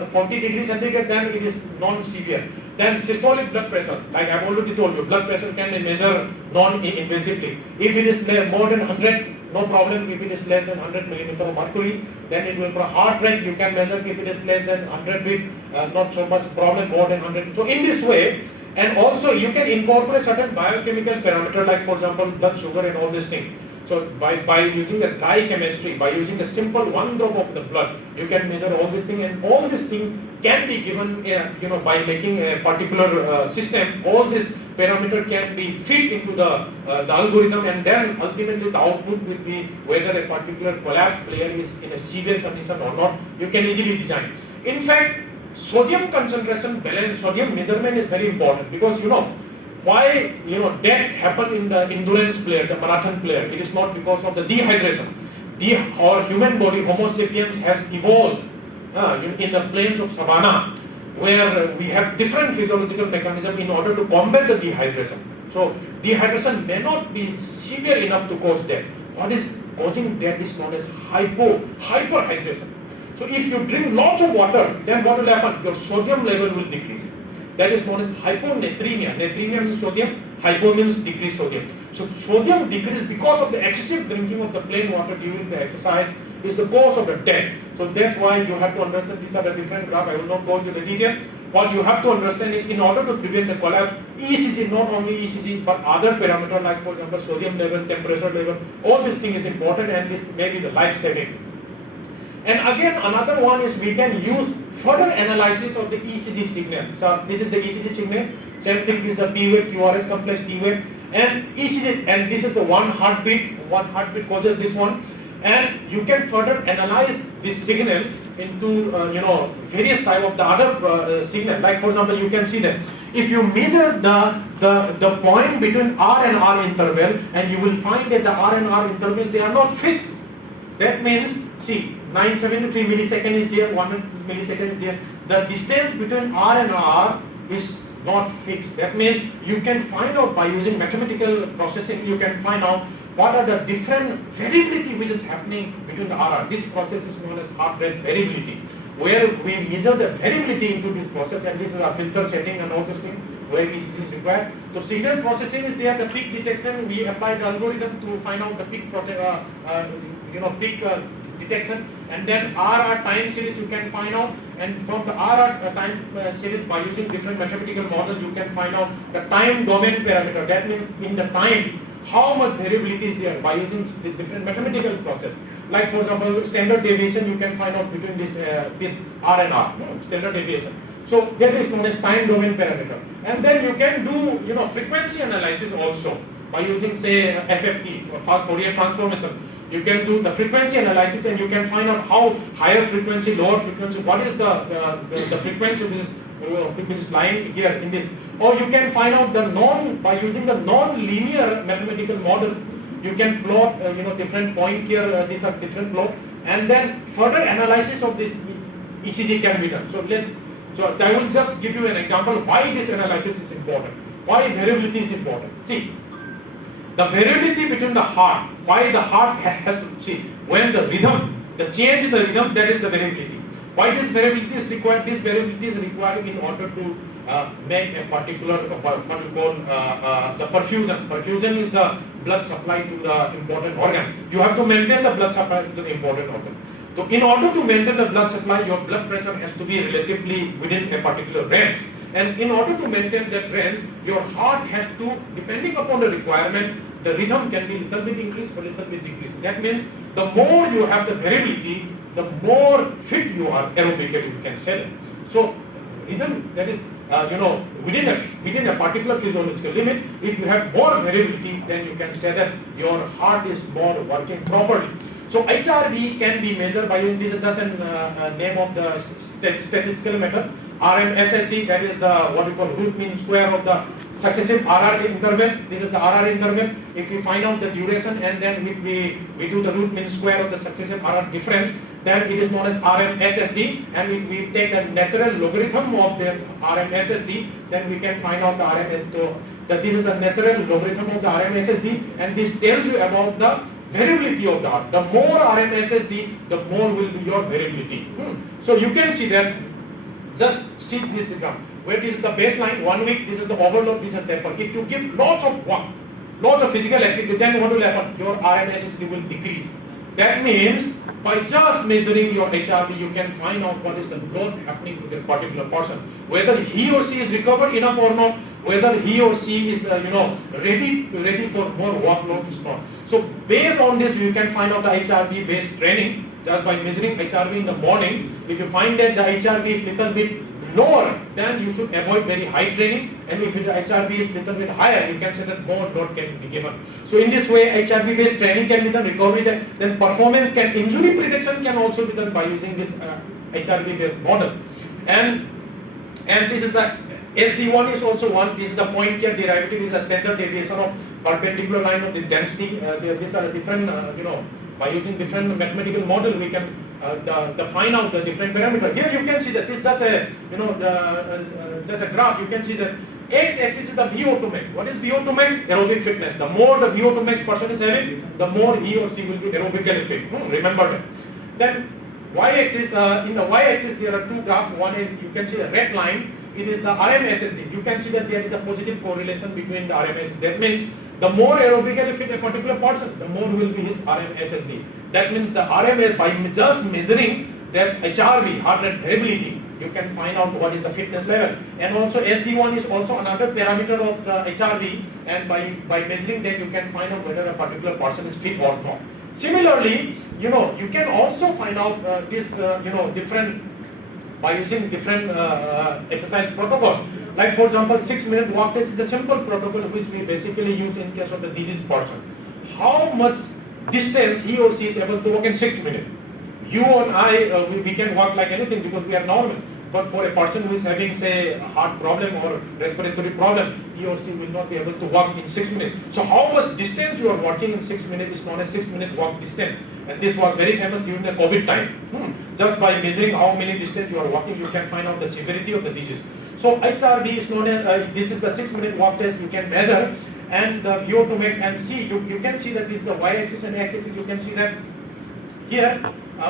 40 degrees centigrade, then it is non-severe. Then systolic blood pressure, like I've already told you, blood pressure can be measured non-invasively. If it is more than 100, no problem. If it is less than 100 millimeter of mercury, then it will. Heart rate you can measure. If it is less than 100 beat, not so much problem. More than 100. So in this way, and also you can incorporate certain biochemical parameter, like for example blood sugar and all these things. So by using the dry chemistry, by using the simple 1 drop of the blood, you can measure all these things, and all these things can be given, by making a particular system. All this parameter can be fit into the algorithm, and then ultimately the output will be whether a particular collapsed player is in a severe condition or not. You can easily design. In fact, sodium concentration balance, sodium measurement is very important, because why death happen in the endurance player, the marathon player. It is not because of the dehydration. Our human body, Homo sapiens, has evolved in the plains of savanna, where we have different physiological mechanism in order to combat the dehydration. So dehydration may not be severe enough to cause death. What is causing death is known as hyperhydration. So if you drink lots of water, then what will happen? Your sodium level will decrease. That is known as hyponatremia. Natremia means sodium, hypo means decreased sodium. So sodium decrease because of the excessive drinking of the plain water during the exercise is the cause of the death. So that's why you have to understand these are the different graphs. I will not go into the detail. What you have to understand is, in order to prevent the collapse, ECG, not only ECG, but other parameters like for example sodium level, temperature level, all these things is important, and this may be the life saving. And again, another one is we can use further analysis of the ECG signal. So this is the ECG signal. Same thing, this is the P wave, QRS complex, T wave, and ECG, and this is the one heartbeat. One heartbeat causes this one, and you can further analyze this signal into various type of the other signal. Like for example, you can see that if you measure the point between R and R interval, and you will find that the R and R interval, they are not fixed. That means, see, 973 millisecond is there, 100 millisecond is there. The distance between R and R is not fixed. That means you can find out by using mathematical processing, you can find out what are the different variability which is happening between the RR. This process is known as heart rate variability, where we measure the variability into this process, and this is our filter setting and all those things where ECG is required. So signal processing is there, the peak detection, we apply the algorithm to find out the peak peak detection, and then RR time series you can find out, and from the RR time series, by using different mathematical model, you can find out the time domain parameter. That means in the time how much variability is there by using the different mathematical process. Like for example, standard deviation you can find out between this R and R, standard deviation. So that is known as time domain parameter. And then you can do frequency analysis also by using say FFT, fast Fourier transformation. You can do the frequency analysis, and you can find out how higher frequency, lower frequency, what is the frequency which is lying here in this. Or you can find out by using the non-linear mathematical model. You can plot different point here, these are different plot, and then further analysis of this ECG can be done. So I will just give you an example why this analysis is important, why variability is important. See, the variability between the heart, why the heart has to see when the rhythm, the change in the rhythm, that is the variability. Why this variability is required? This variability is required in order to make a particular what we call the perfusion. Perfusion is the blood supply to the important organ. You have to maintain the blood supply to the important organ. So in order to maintain the blood supply, your blood pressure has to be relatively within a particular range. And in order to maintain that range, your heart has to, depending upon the requirement, the rhythm can be a little bit increased or a little bit decreased. That means the more you have the variability, the more fit you are aerobically, we can say that. So rhythm, that is within a particular physiological limit, if you have more variability, then you can say that your heart is more working properly. So HRV can be measured by, this is just a name of the statistical method. RMSSD, that is the what we call root mean square of the successive RR interval. This is the RR interval. If we find out the duration and then we do the root mean square of the successive RR difference, then it is known as RMSSD. And if we take the natural logarithm of the RMSSD, then we can find out the RMS. That this is the natural logarithm of the RMSSD, and this tells you about the variability of the R. The more RMSSD, the more will be your variability. So you can see that. Just see this diagram where this is the baseline 1 week, this is the overload, this is the taper. If you give lots of work, lots of physical activity, then what will happen? Your RMSSD will decrease. That means by just measuring your HRV, you can find out what is the load happening to that particular person, whether he or she is recovered enough or not, whether he or she is ready for more workload or not. So based on this, you can find out the HRV based training. Just by measuring HRV in the morning, if you find that the HRV is little bit lower, then you should avoid very high training. And if the HRV is little bit higher, you can say that more load can be given. So in this way, HRV based training can be done, recovery, then performance can, injury prediction can also be done by using this HRV based model. And this is the SD1 is also one. This is the point care derivative, is a standard deviation of perpendicular line of the density. These are different, by using different mathematical model, we can define out the different parameter. Here you can see that this is just a, just a graph. You can see that x-axis is the VO2 max. What is VO2 max? Aerobic fitness. The more the VO2 max person is having, the more he or she will be aerobically fit. Remember that. Then y-axis, in the y-axis there are two graphs. One is, you can see the red line. It is the RMSSD. You can see that there is a positive correlation between the RMSSD. That means the more aerobically fit a particular person, the more will be his RMSSD. That means the RMS, by just measuring that HRV, heart rate variability, you can find out what is the fitness level. And also SD1 is also another parameter of the HRV, and by measuring that, you can find out whether a particular person is fit or not. Similarly, you can also find out different, by using different exercise protocol. Like for example, 6-minute walk test is a simple protocol which we basically use in case of the diseased person. How much distance he or she is able to walk in 6 minutes? You and I, we can walk like anything because we are normal. But for a person who is having, say, a heart problem or respiratory problem, he or she will not be able to walk in 6 minutes. So how much distance you are walking in 6 minutes is known as 6-minute walk distance. And this was very famous during the COVID time. Just by measuring how many distance you are walking, you can find out the severity of the disease. So HRV is known as, this is the 6-minute walk test you can measure, and the VO2 max, and see, you can see that this is the y-axis and x-axis. You can see that here,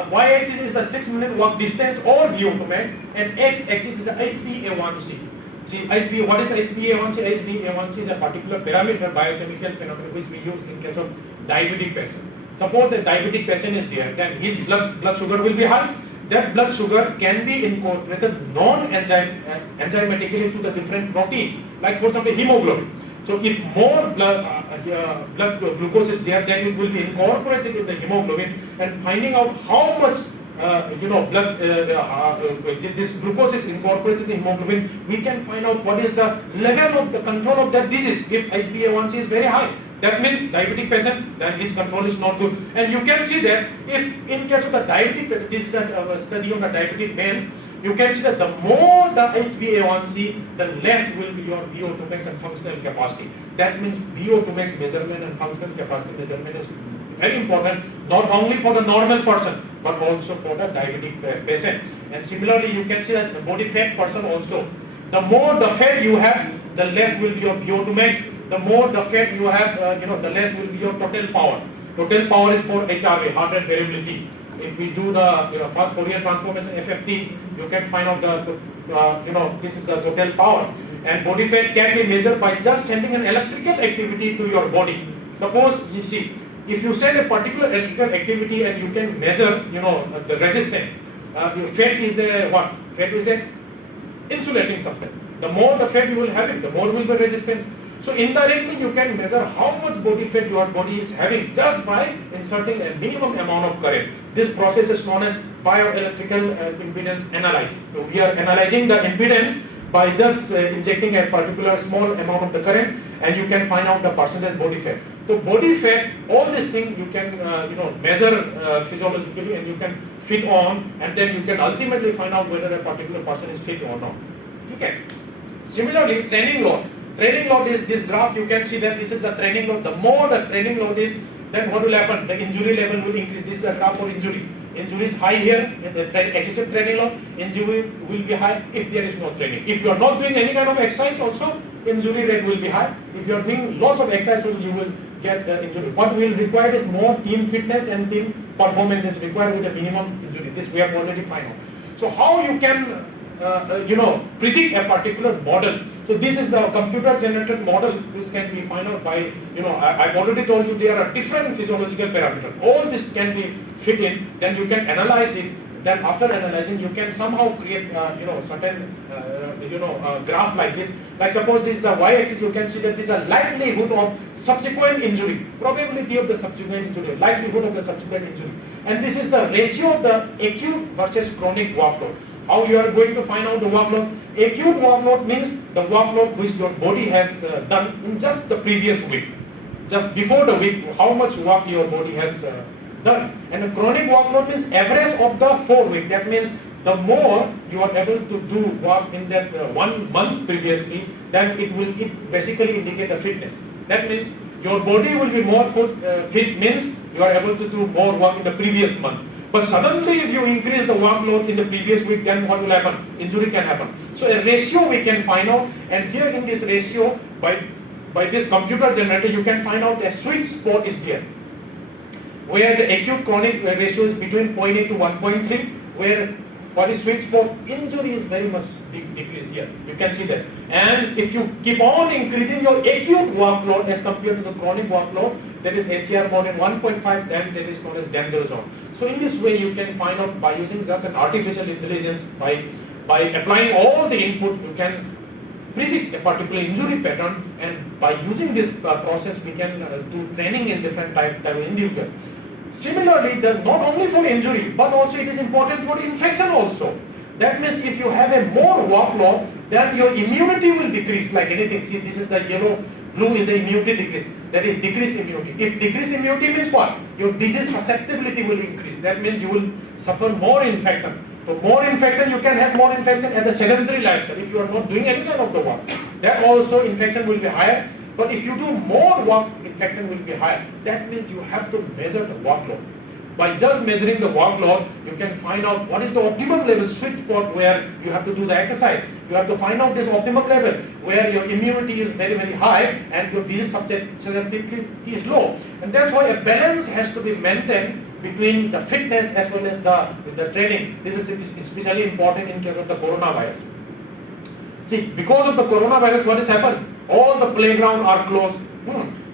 y-axis is the 6-minute walk distance or VO2 max, and x-axis is the HbA1c. See, what is HbA1c? HbA1c is a particular parameter, biochemical parameter, which we use in case of diabetic patient. Suppose a diabetic patient is there, then his blood sugar will be high. That blood sugar can be incorporated non-enzymatically to the different protein, like for example hemoglobin. So if more blood glucose is there, then it will be incorporated in the hemoglobin, and finding out how much this glucose is incorporated in hemoglobin, we can find out what is the level of the control of that disease. If HbA1c is very high, that means diabetic patient, then his control is not good. And you can see that if in case of the diabetic patient, this is a study on the diabetic males, you can see that the more the HbA1c, the less will be your VO2 max and functional capacity. That means VO2 max measurement and functional capacity measurement is very important, not only for the normal person, but also for the diabetic patient. And similarly, you can see that the body fat person also, the more the fat you have, the less will be your VO2 max. The more the fat you have, the less will be your total power. Total power is for HRV, heart rate variability. If we do the fast Fourier transformation FFT, you can find out this is the total power. And body fat can be measured by just sending an electrical activity to your body. Suppose you see, if you send a particular electrical activity and you can measure, the resistance. Your fat is a what? Fat is a insulating substance. The more the fat you will have it, the more will be resistance. So indirectly you can measure how much body fat your body is having just by inserting a minimum amount of current. This process is known as bioelectrical impedance analysis. So we are analyzing the impedance by just injecting a particular small amount of the current, and you can find out the percentage body fat. So body fat, all these things you can measure physiologically, and you can fit on, and then you can ultimately find out whether a particular person is fit or not. Okay. Similarly, training load. Training load is this graph. You can see that this is the training load. The more the training load is, then what will happen? The injury level will increase. This is a graph for injury. Injury is high here, in the excessive training load. Injury will be high if there is no training. If you are not doing any kind of exercise also, injury rate will be high. If you are doing lots of exercise, you will get injury. What will require is more team fitness and team performance is required with a minimum injury. This we have already found out. So how you can predict a particular model. So this is the computer generated model. This can be found out by, I've already told you there are different physiological parameters. All this can be fit in, then you can analyze it. Then after analyzing, you can somehow create, certain, graph like this. Like suppose this is the y-axis, you can see that this is a likelihood of subsequent injury, probability of the subsequent injury, likelihood of the subsequent injury. And this is the ratio of the acute versus chronic workload. How you are going to find out the workload? Acute workload means the workload which your body has done in just the previous week. Just before the week, how much work your body has done. And the chronic workload means average of the 4 weeks. That means the more you are able to do work in that 1 month previously, then it basically indicate the fitness. That means your body will be more fit means you are able to do more work in the previous month. But suddenly if you increase the workload in the previous week, then what will happen? Injury can happen. So a ratio we can find out, and here in this ratio, by this computer generator, you can find out a sweet spot is there, where the acute chronic ratio is between 0.8 to 1.3, where for the sweet spot, injury is very much decreased here. You can see that. And if you keep on increasing your acute workload as compared to the chronic workload, that is ACR more than 1.5, then that is known as danger zone. So in this way, you can find out by using just an artificial intelligence, by applying all the input, you can predict a particular injury pattern, and by using this process, we can do training in different type of individual. Similarly, not only for injury, but also it is important for infection also. That means if you have a more workload, then your immunity will decrease like anything. See, this is the yellow, blue is the immunity decrease. That is decreased immunity. If decreased immunity means what? Your disease susceptibility will increase. That means you will suffer more infection. So more infection, you can have more infection at the sedentary lifestyle. If you are not doing any kind of the work, that also infection will be higher. But if you do more work, infection will be higher. That means you have to measure the workload. By just measuring the workload, you can find out what is the optimum level, sweet spot where you have to do the exercise. You have to find out this optimum level where your immunity is very, very high and your disease susceptibility is low. And that's why a balance has to be maintained between the fitness as well as the training. This is especially important in case of the coronavirus. See, because of the coronavirus, what has happened? All the playgrounds are closed.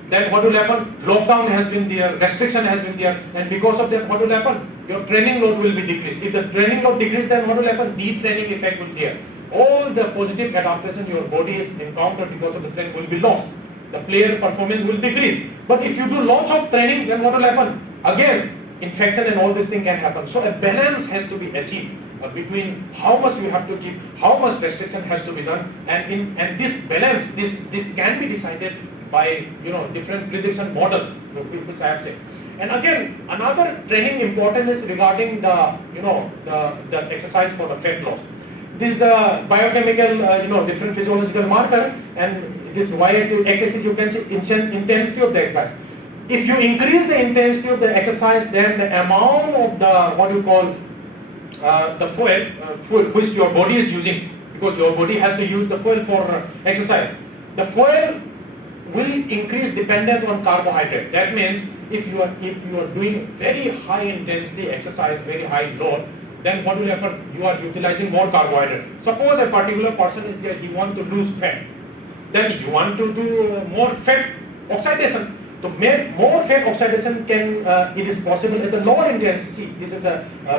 Then what will happen? Lockdown has been there, restriction has been there, and because of that, what will happen? Your training load will be decreased. If the training load decreases, then what will happen? Detraining effect will be there. All the positive adaptation your body is encountered because of the training will be lost. The player performance will decrease. But if you do lots of training, then what will happen? Again, infection and all this thing can happen. So a balance has to be achieved between how much you have to keep, how much restriction has to be done, and this balance, this can be decided by different prediction model which I have said. And again, another training important is regarding the exercise for the fat loss. This is the biochemical different physiological marker, and this y-axis, x-axis you can see intensity of the exercise. If you increase the intensity of the exercise, then the amount of the what you call the fuel which your body is using, because your body has to use the fuel for exercise. The fuel will increase dependent on carbohydrate. That means if you are doing very high intensity exercise, very high load, then what will happen? You are utilizing more carbohydrate. Suppose a particular person is there, he wants to lose fat. Then you want to do more fat oxidation. To make more fat oxidation it is possible at the lower intensity. This is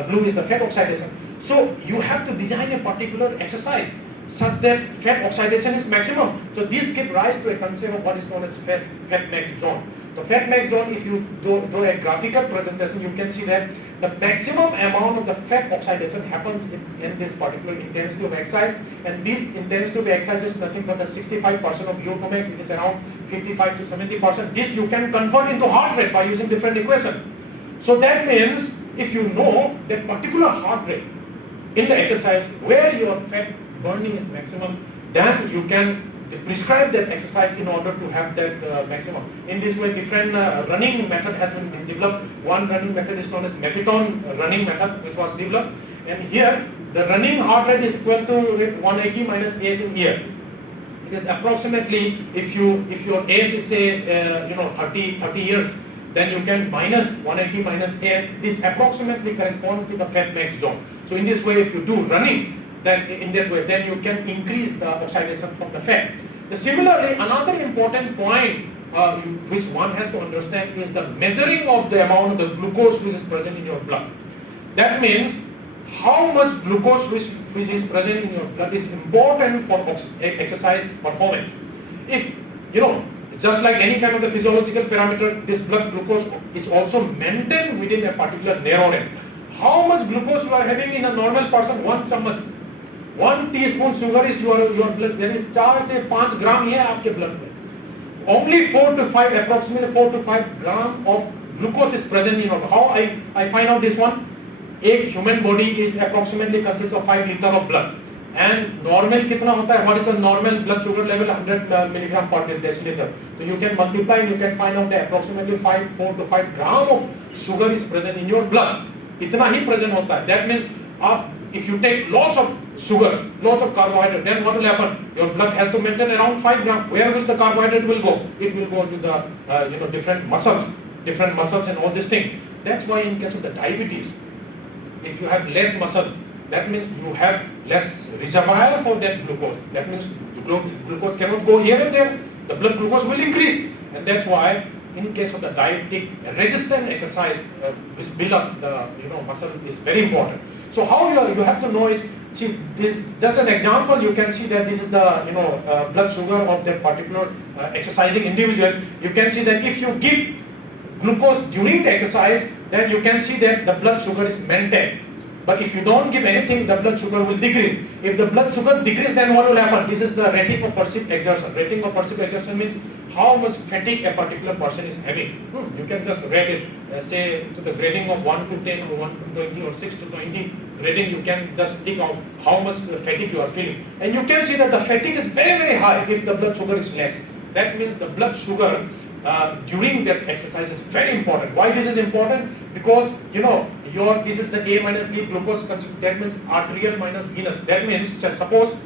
blue is the fat oxidation. So you have to design a particular exercise such that fat oxidation is maximum. So this gives rise to a concept of what is known as fat max zone. The fat max zone, if you do a graphical presentation, you can see that the maximum amount of the fat oxidation happens in this particular intensity of exercise, and this intensity of exercise is nothing but the 65% of VO2 max, which is around 55 to 70%. This you can convert into heart rate by using different equation. So that means if you know that particular heart rate in the exercise where your fat burning is maximum, then you can prescribe that exercise in order to have that maximum. In this way, different running method has been developed. One running method is known as methadone running method, which was developed. And here, the running heart rate is equal to 180 minus AS in here. It is approximately, if your age is say 30 years, then you can minus 180 minus AS. This approximately corresponds to the fat max zone. So in this way, if you do running, then in that way, then you can increase the oxidation from the fat. Similarly, another important point which one has to understand is the measuring of the amount of the glucose which is present in your blood. That means how much glucose which is present in your blood is important for exercise performance. If just like any kind of the physiological parameter, this blood glucose is also maintained within a particular narrow range. How much glucose you are having in a normal person? 1 chammach. 1 teaspoon sugar is your blood. There is 4 से 5 gram है आपके blood में. Only 4 to 5, approximately 4 to 5 gram of glucose is present in your body. How I find out this one? A human body is approximately consists of 5 liter of blood. And normal कितना होता है? What is a normal blood sugar level? 100 milligram per deciliter. So you can multiply, you can find out that approximately 4 to 5 gram of sugar is present in your blood. इतना ही present होता है. That means if you take lots of sugar, lots of carbohydrate, then what will happen? Your blood has to maintain around 5 gram. Where will the carbohydrate will go? It will go to the different muscles and all this thing. That's why in case of the diabetes, if you have less muscle, that means you have less reservoir for that glucose. That means the glucose cannot go here and there. The blood glucose will increase, and that's why in case of the diabetic resistant exercise, which build up the muscle is very important. So how you have to know is, see, this, just an example, you can see that this is the blood sugar of that particular exercising individual. You can see that if you give glucose during the exercise, then you can see that the blood sugar is maintained. But if you don't give anything, the blood sugar will decrease. If the blood sugar decreases, then what will happen? This is the rating of perceived exertion. Rating of perceived exertion means how much fatigue a particular person is having. You can just rate it, say to the grading of 1 to 10 or 1 to 20 or 6 to 20 grading, you can just pick out how much fatigue you are feeling. And you can see that the fatigue is very, very high if the blood sugar is less. That means the blood sugar during that exercise is very important. Why this is important? Because this is the A minus B glucose, that means arterial minus venous. That means, suppose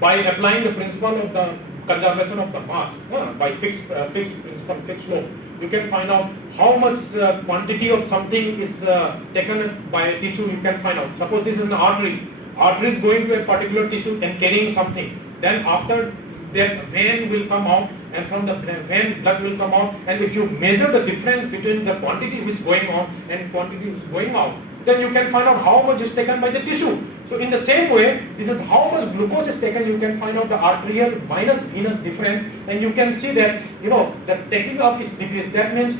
by applying the principle of the conservation of the mass by fixed principle, fixed law, you can find out how much quantity of something is taken by a tissue. You can find out. Suppose this is an artery. Artery is going to a particular tissue and carrying something. Then after that, vein will come out, and from the vein blood will come out, and if you measure the difference between the quantity which is going on and quantity which is going out, then you can find out how much is taken by the tissue. So in the same way, this is how much glucose is taken. You can find out the arterial minus venous difference, and you can see that the taking up is decreased. That means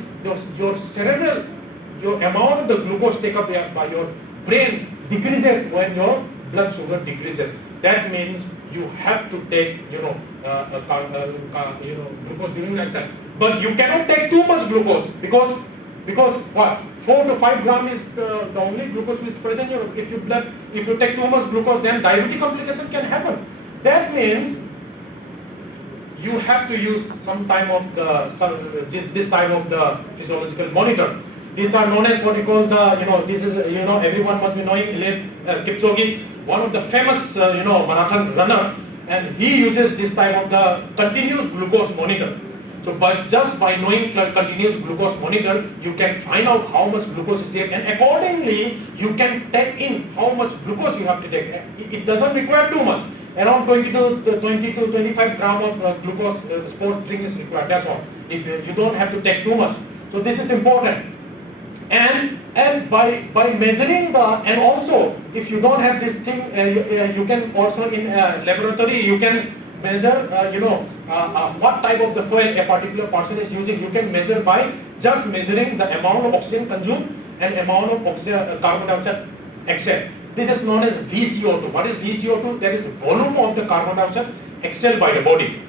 your cerebral, your amount of the glucose taken up by your brain decreases when your blood sugar decreases. That means you have to take glucose during exercise, but you cannot take too much glucose because what 4 to 5 gram is the only glucose which is present in your. If you take too much glucose, then diabetic complication can happen. That means you have to use some type of this type of the physiological monitor. These are known as what we call the this is everyone must be knowing Kipchoge, one of the famous marathon runner, and he uses this type of the continuous glucose monitor. So just by knowing continuous glucose monitor, you can find out how much glucose is there, and accordingly you can take in how much glucose you have to take. It doesn't require too much. Around 20 to 25 gram of glucose sports drink is required. That's all. If you don't have to take too much. So this is important. And by measuring and also if you don't have this thing, you can also in laboratory you can measure what type of the fuel a particular person is using. You can measure by just measuring the amount of oxygen consumed and amount of carbon dioxide exhaled. This is known as VCO2. What is VCO2? That is volume of the carbon dioxide exhaled by the body.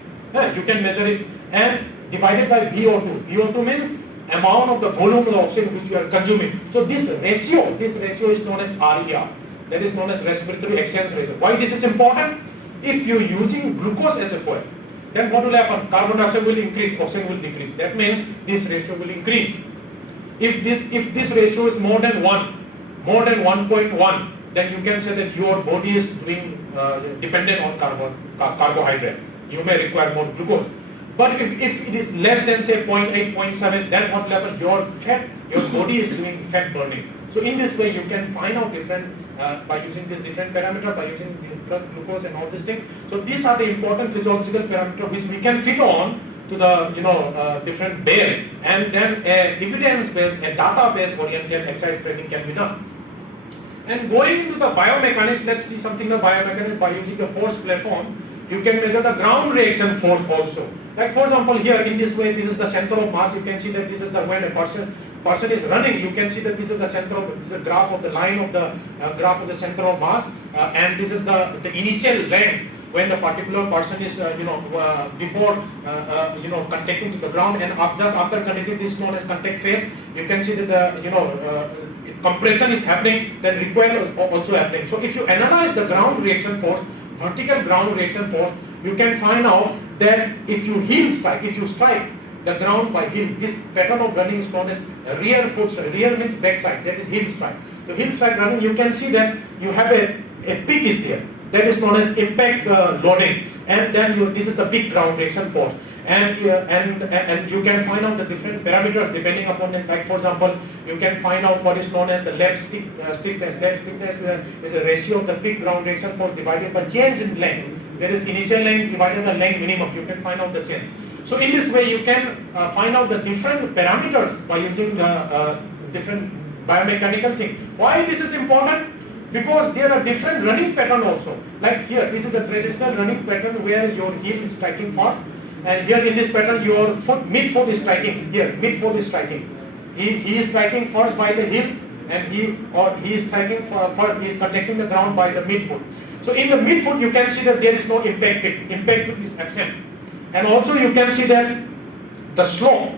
You can measure it and divided by VO2. VO2 means amount of the volume of the oxygen which you are consuming. So this ratio is known as RER. That is known as respiratory exchange ratio. Why this is important? If you are using glucose as a fuel, then what will happen? Carbon dioxide will increase, oxygen will decrease. That means this ratio will increase. If this ratio is more than 1.1, then you can say that your body is doing dependent on carbohydrate. You may require more glucose. But if it is less than say 0.8, 0.7, then what will happen? Your body is doing fat burning. So in this way you can find out different by using this different parameter, by using the blood glucose and all these things. So these are the important physiological parameters which we can fit on to the different bear, and then evidence-based, a data-based oriented exercise training can be done. And going into the biomechanics, let's see something the biomechanics by using the force platform. You can measure the ground reaction force also. Like for example here in this way, this is the center of mass. You can see that this is the when a person is running. You can see that this is the center of, this is the graph of the line of the graph of the center of mass, and this is the initial length when the particular person is before contacting to the ground, and just after connecting, this is known as contact phase. You can see that the compression is happening, then recoil is also happening. So if you analyze the ground reaction force, vertical ground reaction force, you can find out that if you heel strike, if you strike the ground by heel, this pattern of running is known as rear foot strike. Rear means backside, that is heel strike. So heel strike running, you can see that you have a peak is there. That is known as impact loading, and then this is the peak ground reaction force. And you can find out the different parameters depending upon it. Like for example, you can find out what is known as the left stiffness. Left stiffness is a ratio of the peak ground reaction force divided by change in length. There is initial length divided by length minimum. You can find out the change. So in this way, you can find out the different parameters by using the different biomechanical thing. Why this is important? Because there are different running pattern also. Like here, this is a traditional running pattern where your heel is striking first, and here in this pattern your mid-foot is striking. Here, mid-foot is striking. He is striking first by the heel, and he is striking he is contacting the ground by the mid-foot. So in the mid-foot you can see that there is no impact peak. Impact peak is absent. And also you can see that the slope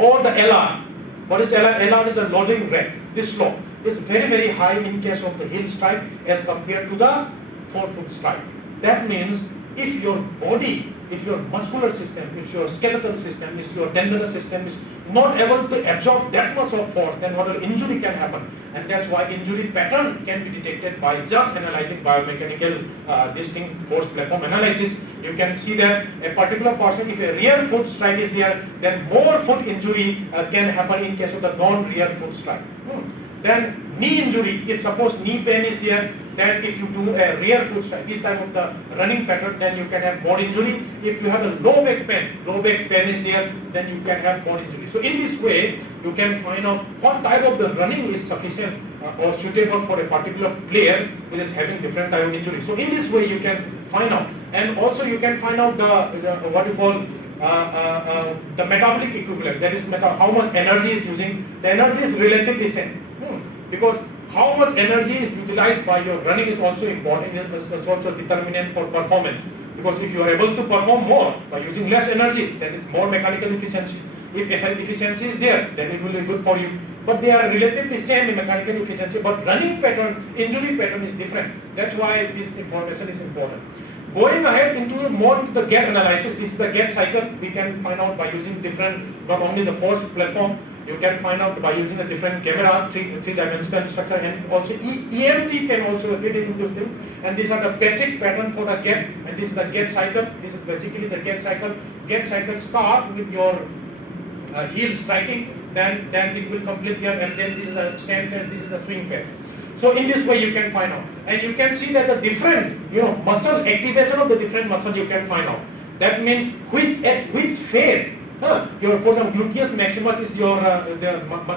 or the LR. What is LR? LR is a loading rate. This slope is very, very high in case of the heel strike as compared to the forefoot strike. That means if your body, if your muscular system, if your skeletal system, if your tendinous system is not able to absorb that much of force, then what an injury can happen. And that's why injury pattern can be detected by just analyzing biomechanical distinct force platform analysis. You can see that a particular person, if a rear foot strike is there, then more foot injury can happen in case of the non-rear foot strike. Then knee injury, if suppose knee pain is there, then if you do a rear foot strike, this type of the running pattern, then you can have more injury. If you have a low back pain is there, then you can have more injury. So in this way, you can find out what type of the running is sufficient or suitable for a particular player who is having different type of injury. So in this way, you can find out, and also you can find out the what you call the metabolic equivalent. That is how much energy is using. The energy is relatively same. Because how much energy is utilized by your running is also important. It's also determinant for performance. Because if you are able to perform more by using less energy, that is more mechanical efficiency. If efficiency is there, then it will be good for you. But they are relatively same in mechanical efficiency. But running pattern, injury pattern is different. That's why this information is important. Going ahead into more into the gait analysis, this is the gait cycle. We can find out by using different, not only the force platform. You can find out by using a different camera, three-dimensional structure, and also EMG can also fit into this thing. And these are the basic pattern for the gait, and this is the gait cycle. This is basically the gait cycle. Gait cycle start with your heel striking, then it will complete here, and then this is a stand phase, this is a swing phase. So in this way you can find out, and you can see that the different muscle activation of the different muscle you can find out. That means which phase Your, for example, gluteus maximus is your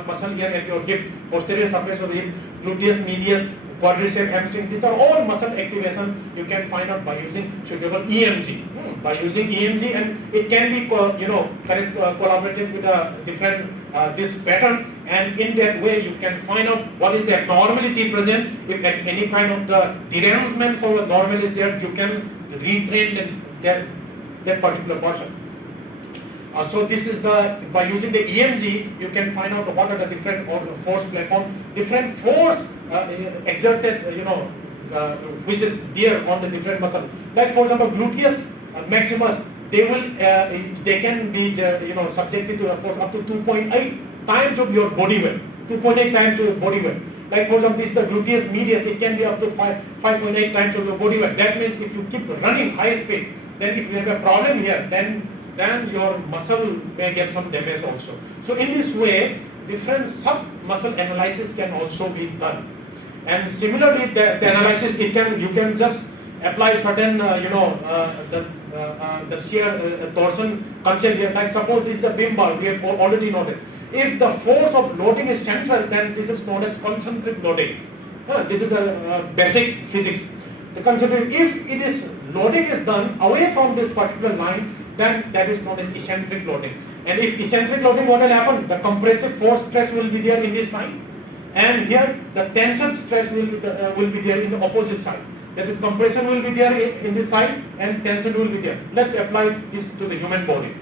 muscle here at your hip, posterior surface of the hip, gluteus medius, quadriceps, hamstring. These are all muscle activation you can find out by using suitable EMG. By using EMG, and it can be collaborated with a different this pattern, and in that way you can find out what is the abnormality present. If any kind of the derangement for the normal is there, you can retrain that particular person. So this is by using the EMG, you can find out what are the different force platform, different force exerted, which is there on the different muscle. Like for example, gluteus maximus, they can be subjected to a force up to 2.8 times of your body weight. 2.8 times your body weight. Like for example, this is the gluteus medius, it can be up to 5.8 times of your body weight. That means if you keep running high speed, then if you have a problem here, then your muscle may get some damage also. So in this way, different sub-muscle analysis can also be done. And similarly, the analysis, you can just apply certain, the shear torsion concept here. Like suppose this is a beam bar, we have already noted. If the force of loading is central, then this is known as concentric loading. This is a basic physics. The concentric, if it is loading is done away from this particular line, then that is known as eccentric loading. And if eccentric loading, what will happen? The compressive force stress will be there in this side, and here the tension stress will be there in the opposite side. That is, compression will be there in this side and tension will be there. Let's apply this to the human body.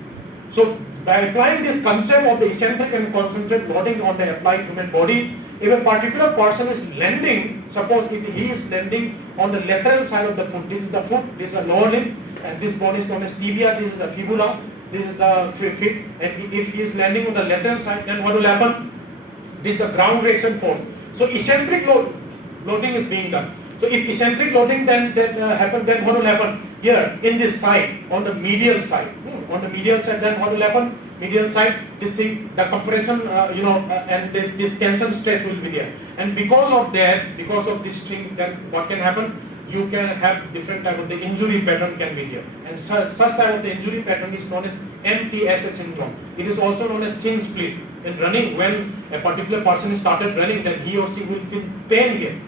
So by applying this concept of the eccentric and concentric loading on the applied human body, if a particular person is landing, suppose if he is landing on the lateral side of the foot, this is the foot, this is the lower limb, and this bone is known as tibia, this is the fibula, this is the feet, and if he is landing on the lateral side, then what will happen? This is a ground reaction force. So eccentric loading is being done. So if eccentric loading then happen, then what will happen? Here in this side, on the medial side, then what will happen? Medial side, this thing, the compression, and this tension stress will be there. And because of this thing, then what can happen? You can have different type of the injury pattern can be there. And such type of the injury pattern is known as MTSS syndrome. It is also known as shin split. In running, when a particular person started running, then he or she will feel pain here.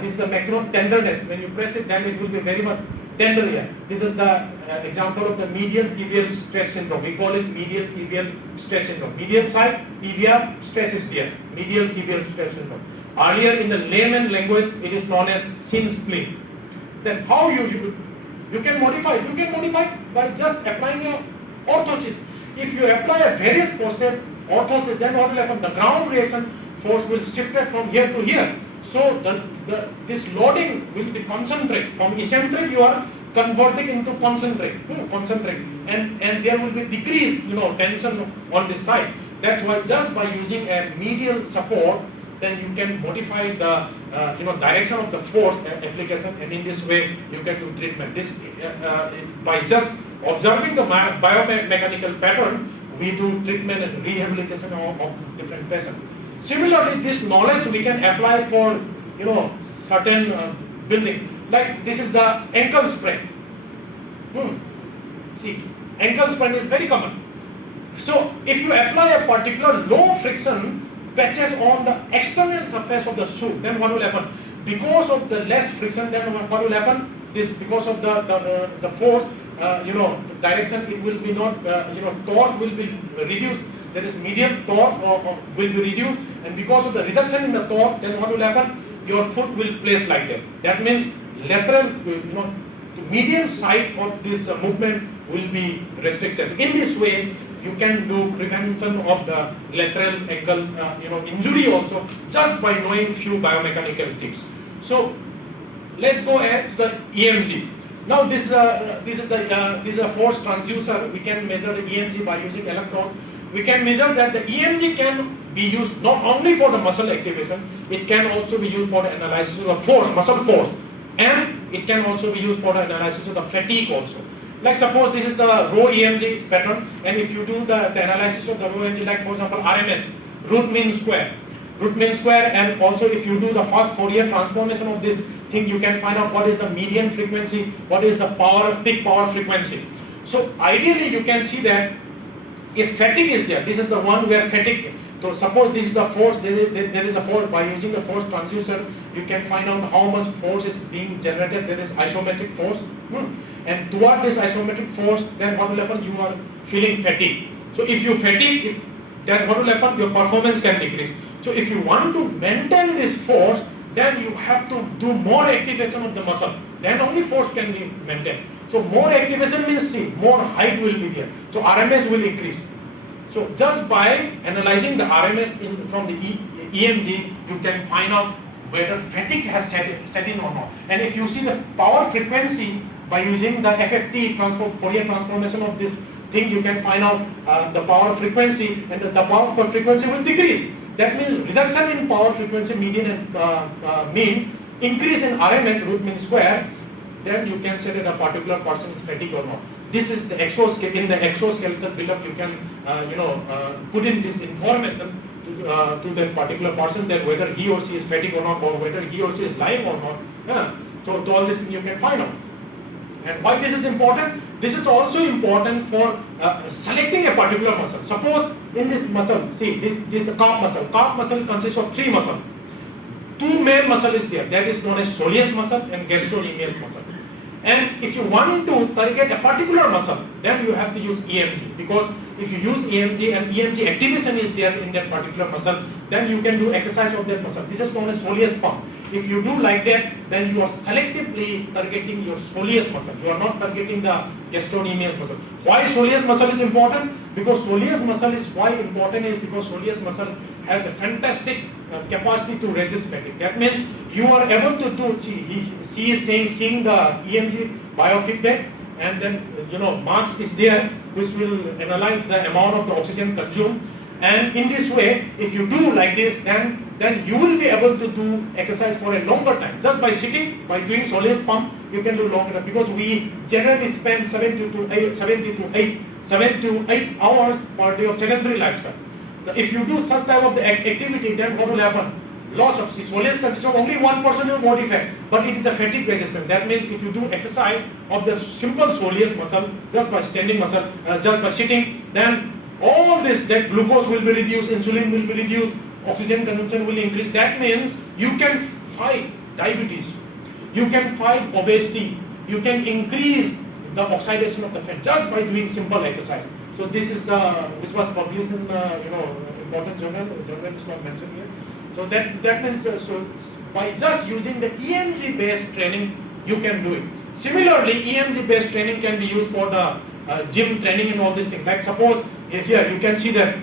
This is the maximum tenderness. When you press it, then it will be very much tender here. This is the example of the medial tibial stress syndrome. We call it medial tibial stress syndrome. Medial side, tibia, stress is there. Medial tibial stress syndrome. Earlier in the layman language, it is known as shin split. Then how you can modify it? You can modify it by just applying a orthosis. If you apply a various posture orthosis, then what will happen? The ground reaction force will shift from here to here. So this loading will be concentric. From eccentric you are converting into concentric, and there will be decrease, tension on this side. That's why just by using a medial support, then you can modify the direction of the force application, and in this way you can do treatment. This by just observing the biomechanical pattern, we do treatment and rehabilitation of different patients. Similarly, this knowledge we can apply for certain building. Like this is the ankle sprain. See, ankle sprain is very common. So if you apply a particular low friction patches on the external surface of the shoe, then what will happen? Because of the less friction, then what will happen? Because of the force, the direction, it will be not, torque will be reduced. There is medial torque will be reduced, and because of the reduction in the torque, then what will happen? Your foot will place like that. That means lateral, the medial side of this movement will be restricted. In this way, you can do prevention of the lateral ankle, injury also, just by knowing few biomechanical tips. So let's go ahead to the EMG. Now this is a force transducer. We can measure the EMG by using electrode. We can measure that the EMG can be used not only for the muscle activation, it can also be used for the analysis of the force, muscle force, and it can also be used for the analysis of the fatigue also. Like suppose this is the row EMG pattern, and if you do the analysis of the row EMG, like for example RMS, root mean square, and also if you do the first Fourier transformation of this thing, you can find out what is the median frequency, what is the peak power frequency. So ideally you can see that if fatigue is there, this is the one where fatigue. So suppose this is the force, there is a force. By using the force transducer, you can find out how much force is being generated. There is isometric force, and toward this isometric force, then what will happen? You are feeling fatigue. So if you fatigue, then what will happen? Your performance can decrease. So if you want to maintain this force, then you have to do more activation of the muscle. Then only force can be maintained. So more activation means, see, more height will be there. So RMS will increase. So just by analyzing the RMS from the EMG, you can find out whether fatigue has set in or not. And if you see the power frequency by using the FFT Fourier transformation of this thing, you can find out the power frequency, and the power per frequency will decrease. That means reduction in power frequency, median and mean, increase in RMS, root mean square. Then you can say that a particular person is fatigued or not. This is the in the exoskeletal build-up. You can put in this information to that particular person, that whether he or she is fatigued or not, or whether he or she is lying or not. So all this thing you can find out. And why this is important? This is also important for selecting a particular muscle. Suppose in this muscle, see, this is the calf muscle. Calf muscle consists of 3 muscles. 2 main muscle is there. That is known as soleus muscle and gastrocnemius muscle. And if you want to target a particular muscle, then you have to use EMG, because if you use EMG and EMG activation is there in that particular muscle, then you can do exercise of that muscle. This is known as soleus pump. If you do like that, then you are selectively targeting your soleus muscle. You are not targeting the gastrocnemius muscle. Why soleus muscle is important? Because soleus muscle is why important is because soleus muscle has a fantastic capacity to resist fatigue. That means you are able to do. She is seeing the EMG biofeedback, and then marks is there which will analyze the amount of the oxygen consumed. And in this way, if you do like this, then you will be able to do exercise for a longer time. Just by sitting, by doing soleus pump, you can do longer time, because we generally spend 7 to 8 hours per day of sedentary lifestyle. So if you do such type of the activity, then what will happen? Lots of soleus consists of only 1% of body fat, but it is a fatigue resistant. That means if you do exercise of the simple soleus muscle, just by standing muscle, just by sitting, then all this, that glucose will be reduced, insulin will be reduced, oxygen consumption will increase. That means you can fight diabetes, you can fight obesity, you can increase the oxidation of the fat just by doing simple exercise. So this is which was published in important journal. The journal is not mentioned here. So that means so by just using the EMG based training, you can do it. Similarly, EMG based training can be used for the gym training and all these things. Like suppose here you can see that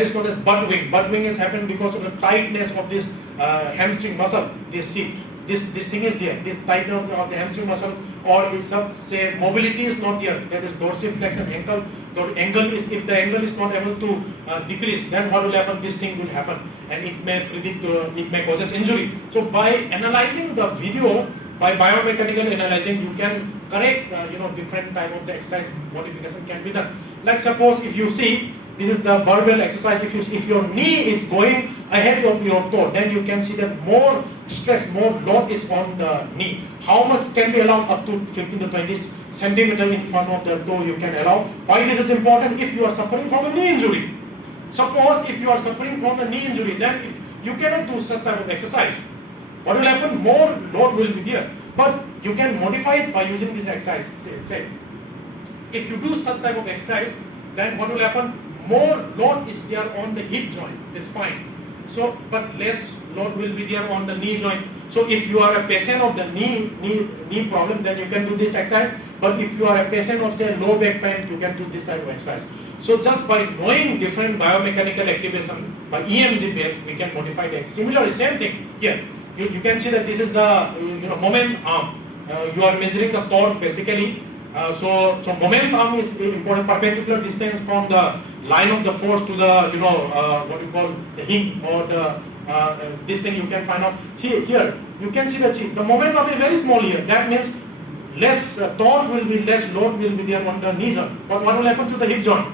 is known as butt wing. Butt wing has happened because of the tightness of this hamstring muscle. This thing is there. This tightness of the hamstring muscle, or it's say mobility is not there. That is dorsiflexion ankle. If the angle is not able to decrease, then what will happen? This thing will happen, and it may predict, it may cause injury. So by analyzing the video, by biomechanical analyzing, you can correct different type of the exercise modification can be done. Like suppose if you see, this is the barbell exercise. If your knee is going ahead of your toe, then you can see that more stress, more load is on the knee. How much can be allowed? Up to 15 to 20 centimeters in front of the toe you can allow. Why this is important? If you are suffering from a knee injury, suppose if you are suffering from a knee injury, then if you cannot do such type of exercise, what will happen? More load will be there. But you can modify it by using this exercise. Say if you do such type of exercise, then what will happen? More load is there on the hip joint, the spine. So, but less load will be there on the knee joint. So, if you are a patient of the knee problem, then you can do this exercise. But if you are a patient of say low back pain, you can do this type of exercise. So, just by knowing different biomechanical activation by EMG based, we can modify that. Similarly, same thing here. You can see that this is the moment arm. You are measuring the torque basically. So moment arm is important, perpendicular distance from the line of the force to the what you call the hinge or the this thing you can find out here. You can see that the moment arm is very small here. That means less torque will be, less load will be there on the knee joint. But what will happen to the hip joint?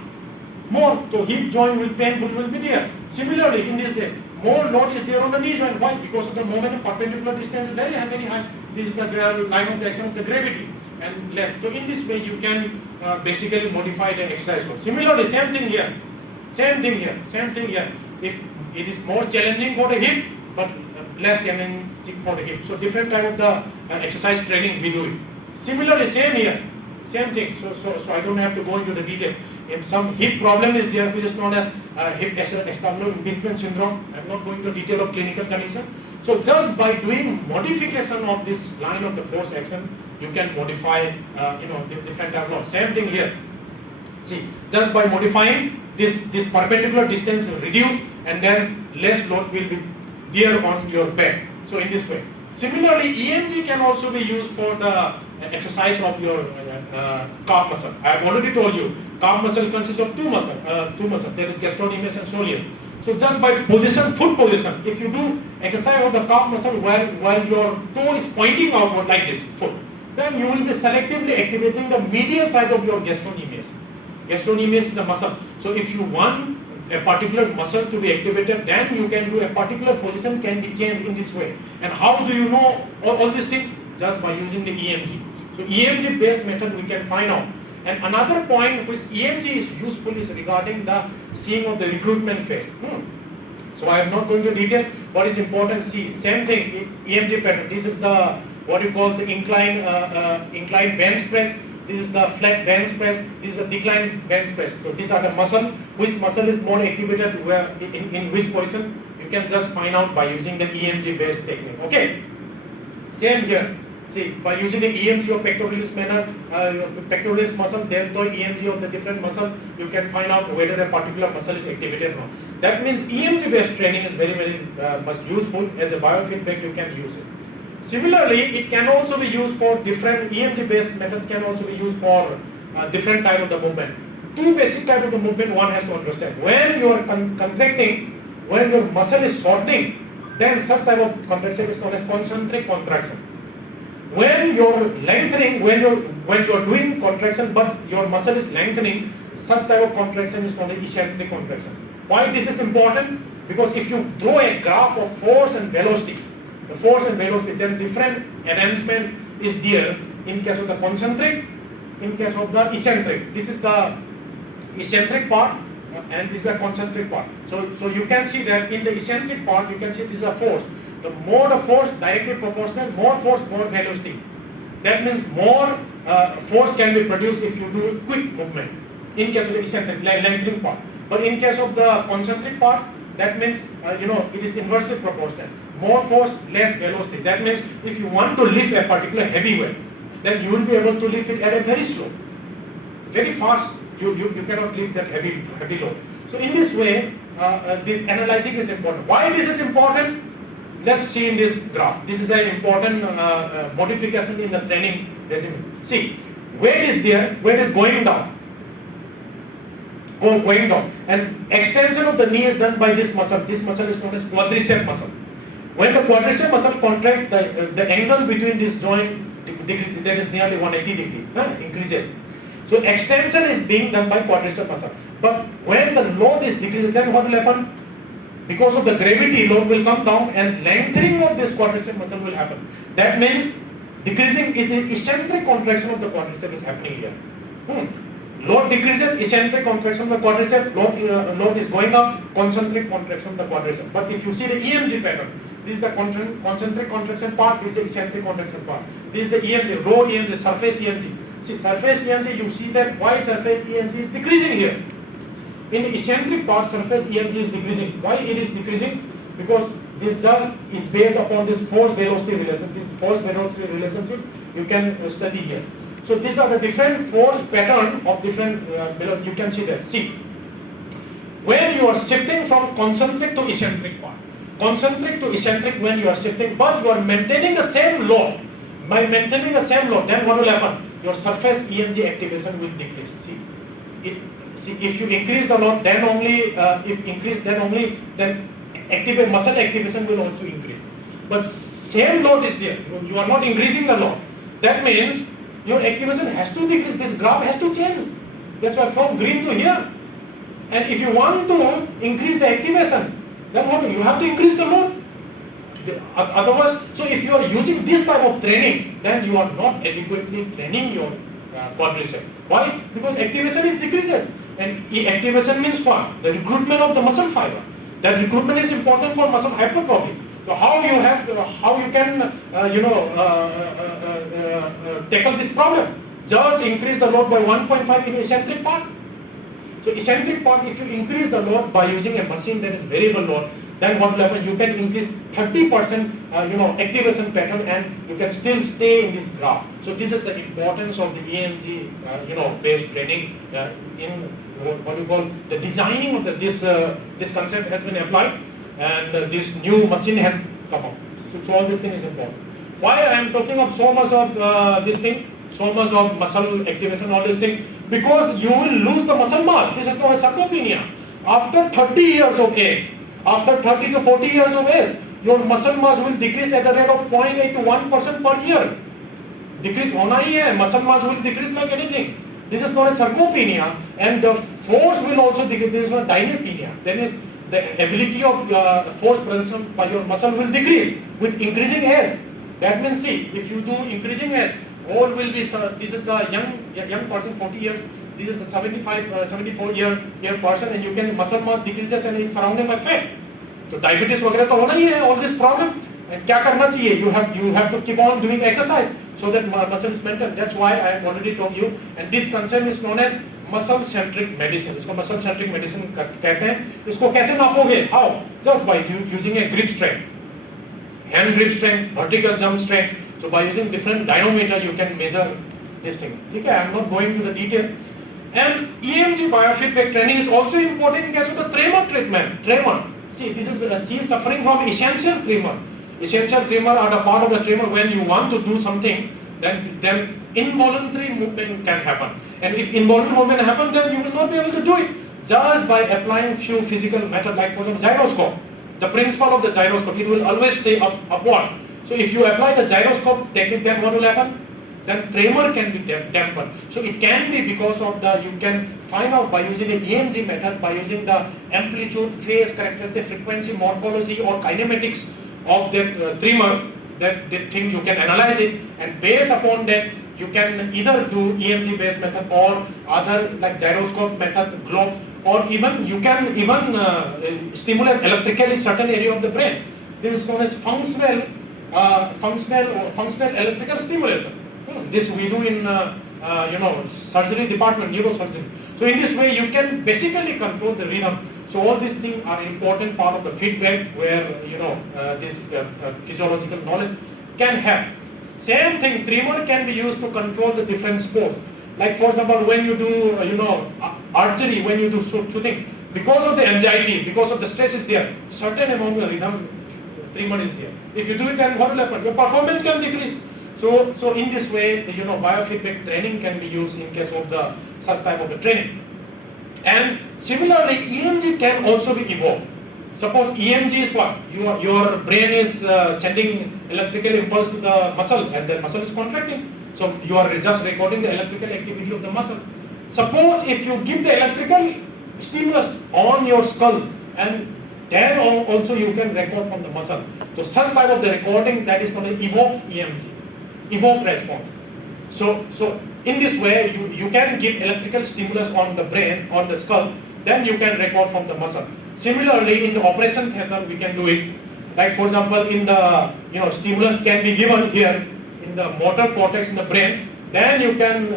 More, so hip joint will painful will be there. Similarly, in this day, more load is there on the knee joint. Why? Because of the moment of perpendicular distance is very high. This is the line of the action of the gravity. and less. So in this way you can basically modify the exercise load. Similarly, same thing here. If it is more challenging for the hip, but less challenging for the hip. So different type of the exercise training we do it. Similarly, same here, same thing. So I don't have to go into the detail. If some hip problem is there, which is known as hip external impingement syndrome, I'm not going into detail of clinical condition. So just by doing modification of this line of the force action, you can modify the different type of load. Same thing here. See, just by modifying this perpendicular distance reduced, and then less load will be there on your back. So in this way. Similarly, EMG can also be used for the exercise of your calf muscle. I have already told you, calf muscle consists of two muscles. There is gastrocnemius and soleus. So just by position, foot position, if you do exercise of the calf muscle while your toe is pointing outward like this, foot, then you will be selectively activating the medial side of your gastrocnemius. Gastrocnemius is a muscle. So if you want a particular muscle to be activated, then you can do a particular position can be changed in this way. And how do you know all these things? Just by using the EMG. So EMG based method we can find out. And another point which EMG is useful is regarding the seeing of the recruitment phase. So I am not going to detail what is important. See, same thing, EMG pattern. This is the what you call the incline bench press. This is the flat bench press. This is a decline bench press. So these are the muscle. Which muscle is more activated where in which position? You can just find out by using the EMG based technique. Okay. Same here. See, by using the EMG of pectoralis manner, pectoralis muscle, deltoid EMG of the different muscle, you can find out whether a particular muscle is activated or not. That means EMG based training is very much useful. As a biofeedback, you can use it. Similarly, it can also be used for different EMG based method can also be used for different type of the movement. Two basic type of the movement one has to understand. When you are contracting, when your muscle is shortening, then such type of contraction is known as concentric contraction. When you're lengthening, when you're doing contraction but your muscle is lengthening, such type of contraction is known as eccentric contraction. Why this is important? Because if you draw a graph of force and velocity, the force and velocity, then different arrangement is there in case of the concentric, in case of the eccentric. This is the eccentric part and this is the concentric part. So you can see that in the eccentric part, you can see this is a force. The more the force, directly proportional, more force, more velocity. That means more force can be produced if you do quick movement in case of the eccentric, lengthening part. But in case of the concentric part, that means it is inversely proportional. More force, less velocity. That means if you want to lift a particular heavy weight, then you will be able to lift it at a very slow, very fast. You cannot lift that heavy load. So in this way, this analyzing is important. Why this is important? Let's see in this graph. This is an important modification in the training regimen. See, weight is there, weight is going down. Going down. And extension of the knee is done by this muscle. This muscle is known as quadricep muscle. When the quadricep muscle contracts, the angle between this joint that is nearly 180 degree increases. So extension is being done by quadricep muscle. But when the load is decreased, then what will happen? Because of the gravity, load will come down and lengthening of this quadricep muscle will happen. That means decreasing, it is eccentric contraction of the quadricep is happening here. Load decreases, eccentric contraction of the quadricep, load is going up, concentric contraction of the quadricep. But if you see the EMG pattern, this is the concentric contraction part, this is the eccentric contraction part. This is the EMG, raw EMG, surface EMG. See, surface EMG, you see that why surface EMG is decreasing here. In the eccentric part, surface EMG is decreasing. Why it is decreasing? Because this is based upon this force-velocity relationship. This force-velocity relationship you can study here. So these are the different force pattern of different, you can see that. See, when you are shifting from concentric to eccentric part, concentric to eccentric when you are shifting, but you are maintaining the same load. By maintaining the same load, then what will happen? Your surface EMG activation will decrease. See, if you increase the load, then only, then muscle activation will also increase. But same load is there. You are not increasing the load. That means your activation has to decrease. This graph has to change. That's why from green to here. And if you want to increase the activation, then what? You have to increase the load. Otherwise, so if you are using this type of training, then you are not adequately training your quadriceps. Why? Because activation is decreases, and activation means what? The recruitment of the muscle fiber. That recruitment is important for muscle hypertrophy. So how you can tackle this problem? Just increase the load by 1.5 in eccentric part. So eccentric part, if you increase the load by using a machine that is variable load, then what will happen? You can increase 30% activation pattern, and you can still stay in this graph. So this is the importance of the EMG based training in what you call the designing of this concept has been applied, and this new machine has come up. So all this thing is important. Why I am talking of so much of this thing, so much of muscle activation, all this thing? Because you will lose the muscle mass. This is called sarcopenia. After 30 years of age, after 30 to 40 years of age, your muscle mass will decrease at the rate of 0.8 to 1% per year. Decrease hona hi hai, muscle mass will decrease like anything. This is called sarcopenia, and the force will also decrease. This is called dynapenia. Then is the ability of force production by your muscle will decrease with increasing age. That means, see, if you do increasing age, all will be, this is the young person, 40 years, this is a 74 year person, and you can, muscle mass decreases and it's surrounded by fat. So diabetes वगैरह तो होना ही है, all this problem. And क्या करना चाहिए? You have to keep on doing exercise so that muscle is maintained. That's why I have already told you. And this concept is known as muscle centric medicine. इसको muscle centric medicine कहते हैं. इसको कैसे नापोगे? How? Just by using a grip strength, hand grip strength, vertical jump strength. So by using different dynamometer, you can measure this thing. Okay, I am not going to the detail. And EMG biofeedback training is also important in case of the tremor treatment. Tremor. See, this is she is suffering from essential tremor. Essential tremor are the part of the tremor when you want to do something, then involuntary movement can happen. And if involuntary movement happen, then you will not be able to do it. Just by applying few physical methods, like for example gyroscope. The principle of the gyroscope, it will always stay upward. So if you apply the gyroscope technique, then what will happen? Then tremor can be dampened. So it can be because of you can find out by using an EMG method, by using the amplitude, phase, characteristic, frequency, morphology or kinematics of the tremor, that thing you can analyze it, and based upon that you can either do EMG based method or other like gyroscope method, globe, or even you can stimulate electrically certain area of the brain. This is known as functional electrical stimulation. This we do in surgery department, neurosurgery. So in this way you can basically control the rhythm. So all these things are important part of the feedback where this physiological knowledge can help. Same thing, tremor can be used to control the different sports. Like for example, when you do archery, when you do shooting, because of the anxiety, because of the stress is there, certain amount of rhythm tremor is there. If you do it, then what will happen? Your performance can decrease. So in this way, the biofeedback training can be used in case of the such type of the training. And similarly, EMG can also be evolved. Suppose EMG is what? Your brain is sending electrical impulse to the muscle, and the muscle is contracting. So you are just recording the electrical activity of the muscle. Suppose if you give the electrical stimulus on your skull, and then also you can record from the muscle. So such type of the recording, that is called evoked EMG, evoked response. So in this way, you can give electrical stimulus on the brain, on the skull, then you can record from the muscle. Similarly, in the operation theater, we can do it. Like for example, in the stimulus can be given here in the motor cortex in the brain. Then you can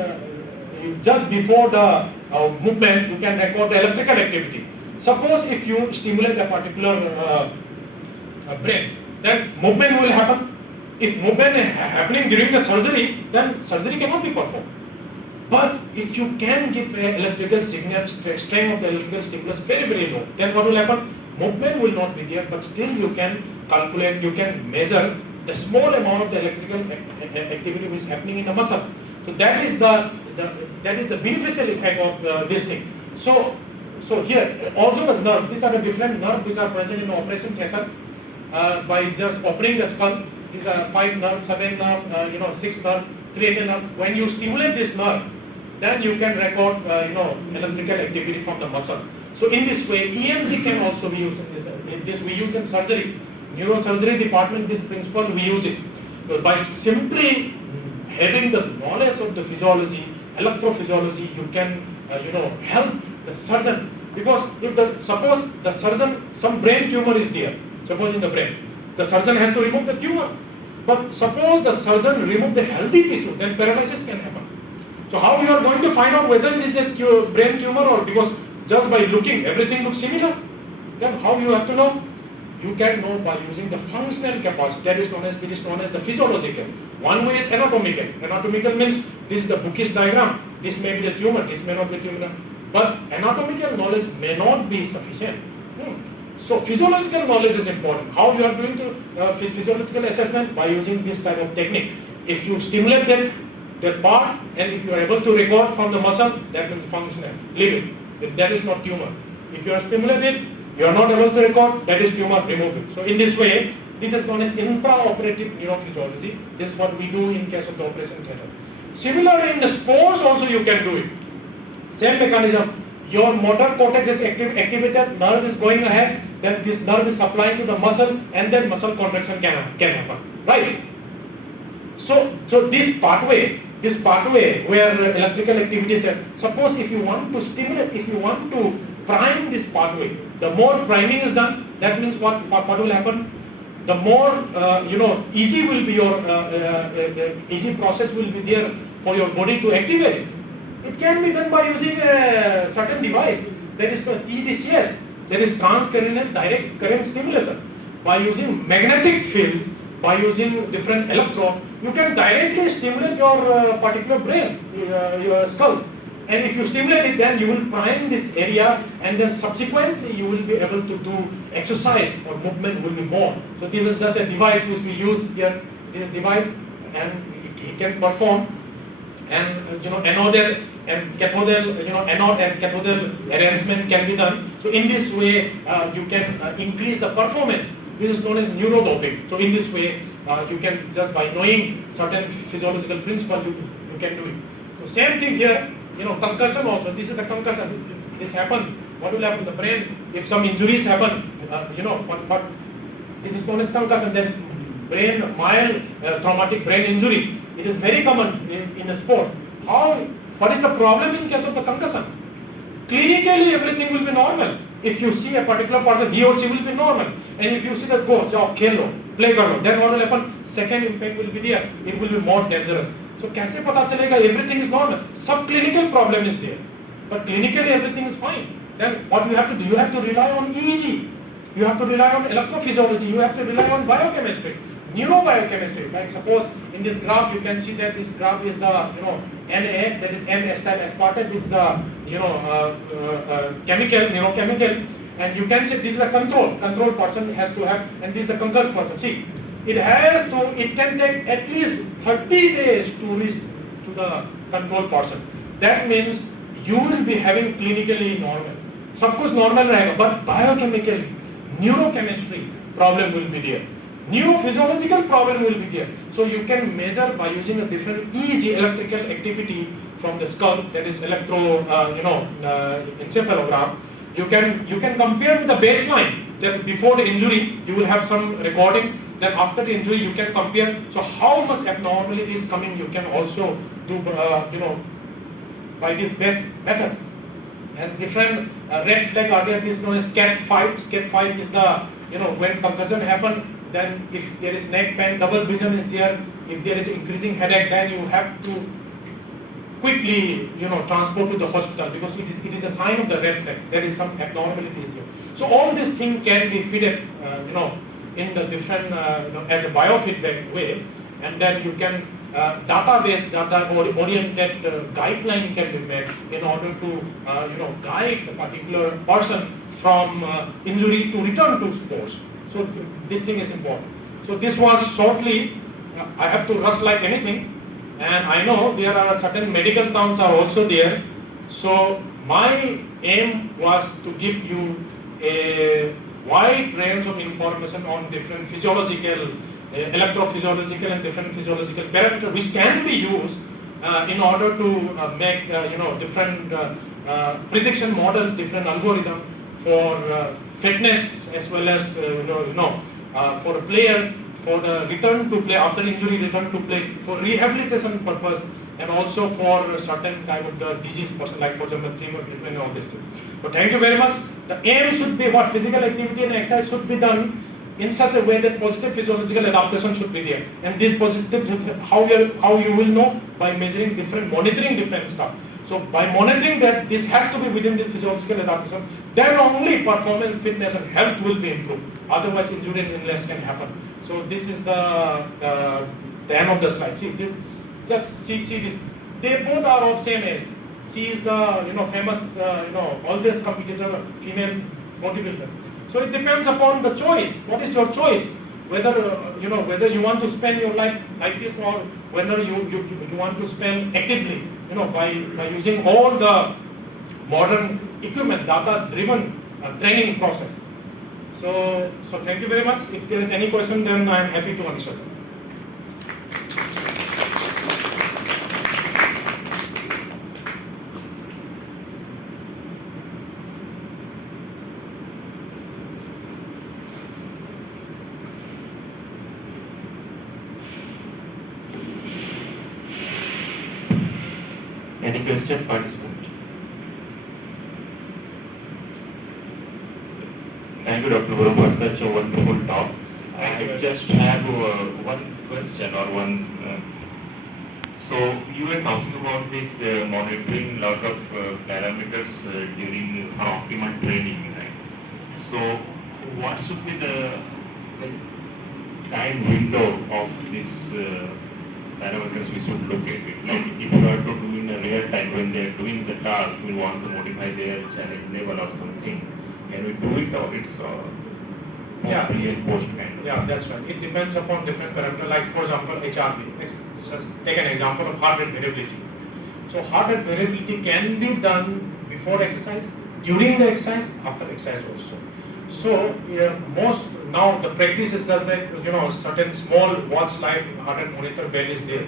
just before the movement, you can record the electrical activity. Suppose if you stimulate a particular brain, then movement will happen. If movement is happening during the surgery, then surgery cannot be performed. But if you can give an electrical signal, strength of the electrical stimulus very, very low, then what will happen? Movement will not be there, but still you can calculate, you can measure the small amount of the electrical activity which is happening in the muscle. So that is the beneficial effect of this thing. So here also the nerve, these are the different nerves which are present in the operation theater. By just opening the skull, these are 5 nerves, 7 nerves, 6 nerves, 3 nerves. When you stimulate this nerve, then you can record electrical activity from the muscle. So in this way, EMG can also be used in this we use in surgery. neurosurgery department, this principle we use it. By simply having the knowledge of the physiology, electrophysiology, you can help the surgeon. Because if suppose the surgeon, some brain tumor is there, suppose in the brain, the surgeon has to remove the tumor. But suppose the surgeon remove the healthy tissue, then paralysis can happen. So how you are going to find out whether it is a brain tumor, or because just by looking everything looks similar? Then how you have to know? You can know by using the functional capacity, that is known as the physiological. One way is anatomical. Anatomical means this is the bookish diagram, this may be the tumor, this may not be tumor. But anatomical knowledge may not be sufficient. So physiological knowledge is important. How you are doing to physiological assessment? By using this type of technique. If you stimulate their part, and if you are able to record from the muscle, that means functional, living. That is not tumor. If you are stimulated, you are not able to record, that is tumor, remove it. So in this way, this is known as intraoperative neurophysiology. This is what we do in case of the operation theatre. Similarly, in the sports also you can do it. Same mechanism. Your motor cortex is activated, nerve is going ahead, then this nerve is supplying to the muscle, and then muscle contraction can happen. Right? So this pathway where electrical activity is, suppose if you want to stimulate, if you want to prime this pathway, the more priming is done, that means what will happen? The more easy will be your easy process will be there for your body to activate it. It can be done by using a certain device, that is the TDCS, that is transcranial direct current stimulation. By using magnetic field, by using different electrode, you can directly stimulate your particular brain, your skull. And if you stimulate it, then you will prime this area, and then subsequently you will be able to do exercise, or movement will be more. So this is just a device which we use here, this device, and it can perform, and anodal and cathodal, anode and cathodal arrangement can be done. So in this way, you can increase the performance. This is known as neurodoping. So in this way, you can, just by knowing certain physiological principles, you can do it. So same thing here, concussion also. This is the concussion. This happens. What will happen? The brain, if some injuries happen, what this is known as concussion. That is brain, mild traumatic brain injury. It is very common in a sport. What is the problem in case of the concussion? Clinically, everything will be normal. If you see a particular person, he or she will be normal. And if you see that, go, jao, khelo, play karo, then what will happen? Second impact will be there. It will be more dangerous. So, kaise pata chalega? Everything is normal. Subclinical problem is there. But clinically, everything is fine. Then what you have to do? You have to rely on EEG. You have to rely on electrophysiology. You have to rely on biochemistry, neurobiochemistry. Like suppose in this graph, you can see that this graph is the Na, that is N-acetyl aspartate. This is the chemical, neurochemical, and you can say this is a control person has to have, and this is the concussed person. See, it can take at least 30 days to reach to the control person. That means you will be having clinically normal. सब कुछ normal रहेगा, but biochemically, neurochemistry problem will be there. Neurophysiological problem will be there. So you can measure by using a different EEG, electrical activity from the skull, that is encephalogram. You can compare with the baseline, that before the injury you will have some recording, then after the injury you can compare. So how much abnormality is coming, you can also do by this best method. And different red flag are there. This is known as SCAT5. SCAT5 is the when concussion happen, then if there is neck pain, double vision is there. If there is increasing headache, then you have to quickly transport to the hospital, because it is a sign of the red flag. There is some abnormality is there. So all these things can be fitted in the different as a biofeedback way, and then you can database data oriented guideline can be made in order to guide the particular person from injury to return to sports. So this thing is important. So this was shortly. I have to rush like anything, and I know there are certain medical terms are also there. So my aim was to give you a wide range of information on different physiological, electrophysiological and different physiological parameters which can be used in order to make different prediction models, different algorithm for fitness as well as for players, for the return to play, after injury return to play, for rehabilitation purpose, and also for certain type of the disease person, like for example tumor treatment and all this thing. So thank you very much. The aim should be what? Physical activity and exercise should be done in such a way that positive physiological adaptation should be there. And this positive, how you will know? By measuring different, monitoring different stuff. So by monitoring that, this has to be within the physiological adaptation, then only performance, fitness and health will be improved. Otherwise injury and illness can happen. So this is the end of the slide. See this, just see this. They both are of same age. She is the famous always competitor, female bodybuilder. So it depends upon the choice. What is your choice? Whether whether you want to spend your life like this, or whether you want to spend actively, by using all the modern equipment, data-driven training process. So thank you very much. If there is any question, then I am happy to answer. Any question, participant? Thank you, Dr. Barun, for such a wonderful talk. I just have one question or one. So you were talking about this monitoring lot of parameters during optimal training, right? So what should be the time window of this parameters we should look at it? Like if you are to do in a real time when they are doing the task, we want to modify their challenge level or something, can we do it, or it's pre and post kind of? Yeah, that's right. It depends upon different parameters. Like for example, HRV. Let's just take an example of heart rate variability. So heart rate variability can be done before exercise, during the exercise, after exercise also. So most now the practice is just that certain small watch like heart rate monitor bell is there.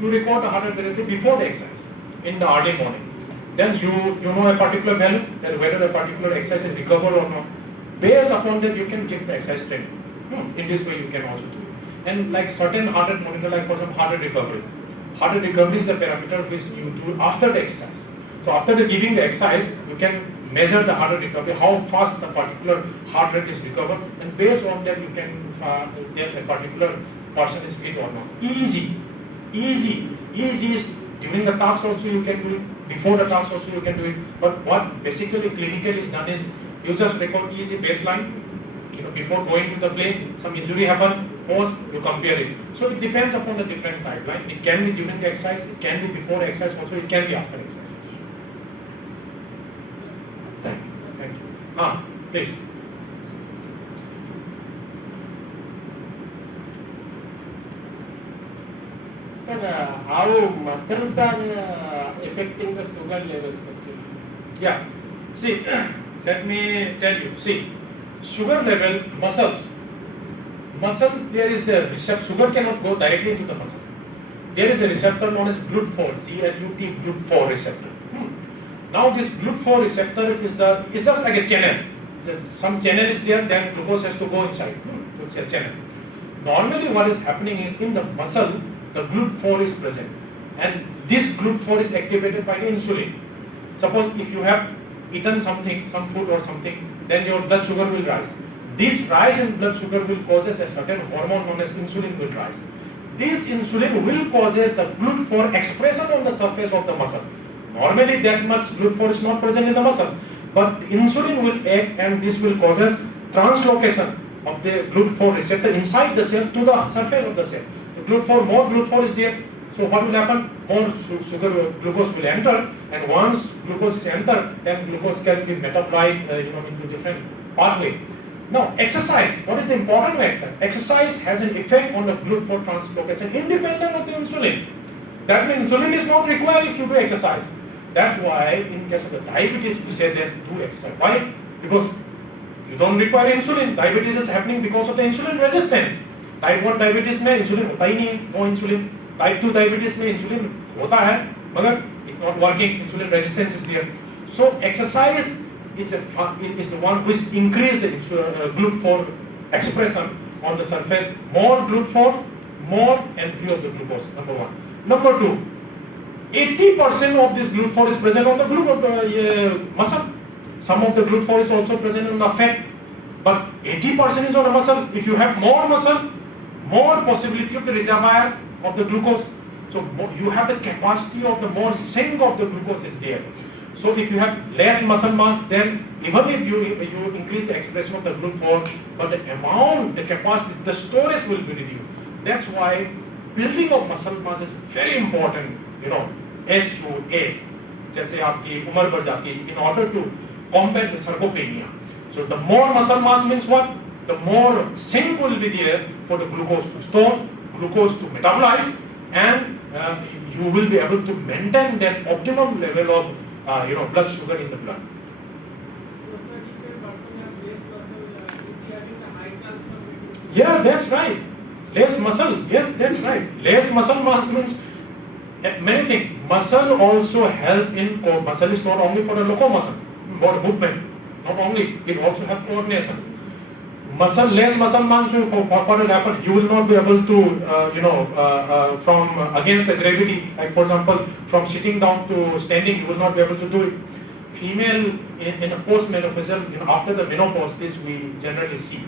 You record the heart rate variability before the exercise in the early morning. Then you know a particular value, that whether a particular exercise is recovered or not. Based upon that, you can give the exercise training. In this way, you can also do it. And like certain heart rate monitor, like for example, heart rate recovery. Heart rate recovery is a parameter which you do after the exercise. So after giving the exercise, you can measure the heart rate recovery, how fast the particular heart rate is recovered, and based on that, you can tell a particular person is fit or not. Easy is during the task also you can do it, before the task also you can do it. But what basically clinical is done is you just record easy baseline. Before going to the play, some injury happened, pause, you compare it. So it depends upon the different pipeline. It can be during the exercise, it can be before exercise also, it can be after exercise also. Thank you. Please. Sir, how muscles are affecting the sugar levels actually? Yeah. See, let me tell you. See, sugar level, muscles, there is a receptor. Sugar cannot go directly into the muscle. There is a receptor known as GLUT4, G-L-U-T, GLUT4 receptor. Now this GLUT4 receptor is just like a channel. Some channel is there, then glucose has to go inside. So it's a channel. Normally what is happening is in the muscle, the GLUT4 is present. And this GLUT4 is activated by the insulin. Suppose if you have eaten something, some food or something, then your blood sugar will rise. This rise in blood sugar will causes a certain hormone known as insulin will rise. This insulin will causes the GLUT4 expression on the surface of the muscle. Normally that much GLUT4 is not present in the muscle, but insulin will act and this will causes translocation of the GLUT4 receptor inside the cell to the surface of the cell. More GLUT4 is there. So what will happen? More glucose will enter, and once glucose is entered, then glucose can be metabolized into different pathway. Now exercise, what is the important of exercise? Exercise has an effect on the GLUT4 translocation independent of the insulin. That means insulin is not required if you do exercise. That's why in case of the diabetes we say that do exercise. Why? Because you don't require insulin. Diabetes is happening because of the insulin resistance. Type 1 diabetes में insulin होता ही नहीं है, no insulin. Type 2 diabetes में insulin होता है, मगर it's not working. Insulin resistance is there. So exercise is the one which increase the GLUT4 expression on the surface, more GLUT4, more N3 of the glucose, number one. Number two, 80% of this GLUT4 is present on the muscle. Some of the GLUT4 is also present on the fat, but 80% is on the muscle. If you have more muscle, more possibility of the reservoir of the glucose. So you have the capacity of the more sink of the glucose is there. So if you have less muscle mass, then even if you increase the expression of the GLUT4, but the amount, the capacity, the storage will be reduced. That's why building of muscle mass is very important, age to age. जैसे आपकी उम्र बढ़ जाती है, in order to combat the sarcopenia. So the more muscle mass means what? The more sink will be there for the glucose to store, glucose to metabolize, and you will be able to maintain that optimum level of blood sugar in the blood. Yeah, that's right. Less muscle, yes, that's right. Less muscle mass means many things. Muscle also help in muscle is not only for the locomotion, body movement. Not only, it also have coordination. Less muscle mass will for it happen. You will not be able to, from against the gravity. Like for example, from sitting down to standing, you will not be able to do it. Female in a postmenopausal, after the menopause, this we generally see.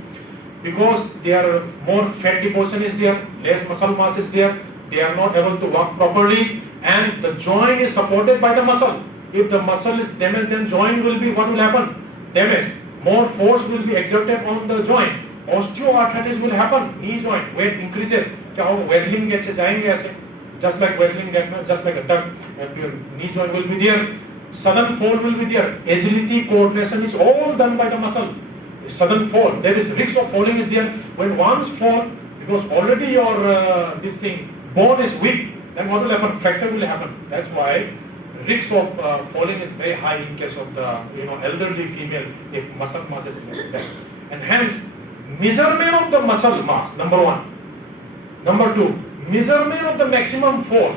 Because their more fat deposition is there, less muscle mass is there, they are not able to walk properly, and the joint is supported by the muscle. If the muscle is damaged, then joint will be, what will happen? Damaged. More force will be exerted on the joint. Osteoarthritis will happen, knee joint, weight increases. Waddling gets just like waddling, just like a duck, your knee joint will be there. Sudden fall will be there. Agility, coordination is all done by the muscle. Sudden fall, there is risk of falling is there. When once fall, because already your bone is weak, then what will happen? Fracture will happen. That's why risk of falling is very high in case of the elderly female if muscle mass is less. And hence measurement of the muscle mass, number one. Number two, measurement of the maximum force.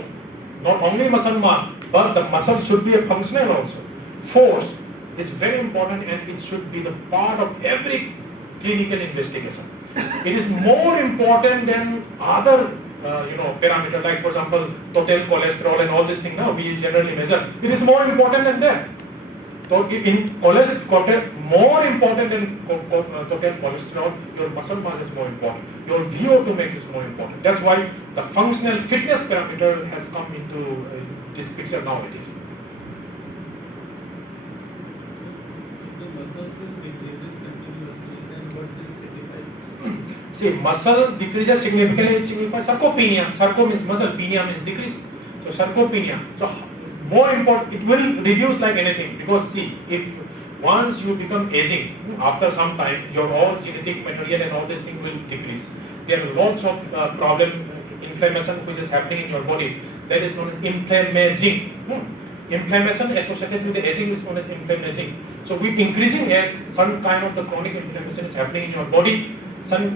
Not only muscle mass, but the muscle should be a functional also. Force is very important, and it should be the part of every clinical investigation. It is more important than other parameter, like for example total cholesterol and all this thing. Now we generally measure. It is more important than that. So in cholesterol, more important than total cholesterol, your muscle mass is more important. Your VO2 max is more important. That's why the functional fitness parameter has come into this picture nowadays. See, muscle decreases significantly, it signifies sarcopenia. Sarco means muscle, penia means decrease. So sarcopenia. So more important, it will reduce like anything, because see, if once you become aging, after some time, your all genetic material and all these things will decrease. There are lots of inflammation which is happening in your body. That is known as inflammaging. Inflammation associated with the aging is known as inflammaging. So with increasing age, some kind of the chronic inflammation is happening in your body. Some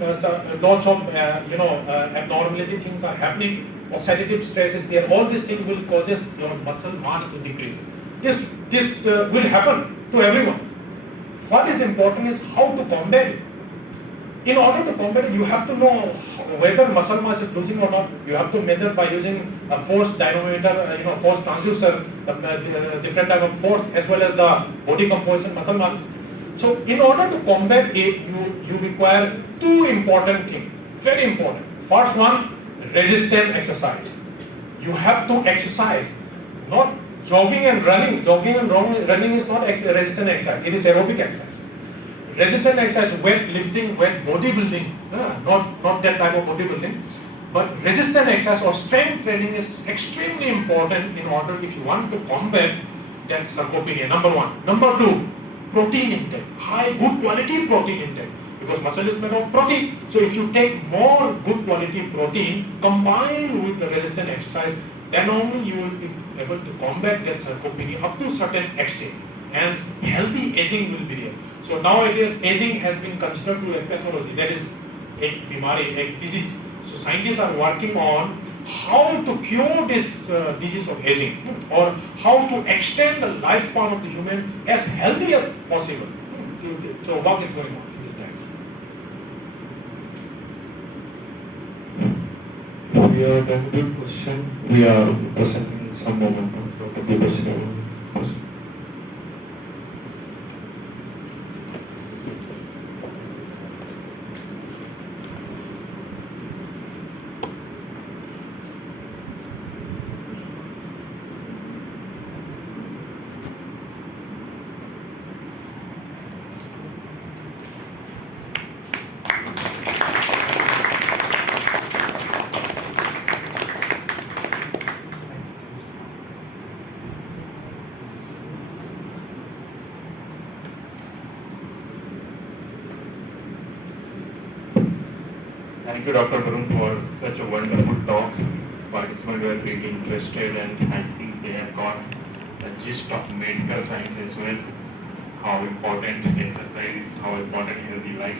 lots of abnormality things are happening. Oxidative stress is there. All these things will causes your muscle mass to decrease. This will happen to everyone. What is important is how to combat it. In order to combat it, you have to know whether muscle mass is losing or not. You have to measure by using a force dynamometer, force transducer, the different type of force, as well as the body composition, muscle mass. So in order to combat it, you require two important things, very important. First one, resistant exercise. You have to exercise, not jogging and running. Jogging and running is not resistant exercise, it is aerobic exercise. Resistant exercise, weight lifting, weight bodybuilding, not that type of bodybuilding, but resistant exercise or strength training is extremely important in order if you want to combat that sarcopenia, number one. Number two, protein intake, high good quality protein intake, because muscle is made of protein. So if you take more good quality protein combined with the resistant exercise, then only you will be able to combat that sarcopenia up to certain extent, and healthy aging will be there. So nowadays aging has been considered to a pathology, that is a bimari, a disease. So scientists are working on how to cure this disease of aging, or how to extend the lifespan of the human as healthy as possible. So work is going on in this direction. we are done with question. We are presenting some moment of Dr. Deepesh. Thank you, Dr. Barun, for such a wonderful talk. Participants were really interested, and I think they have got the gist of medical science as well. How important exercise is, how important healthy life.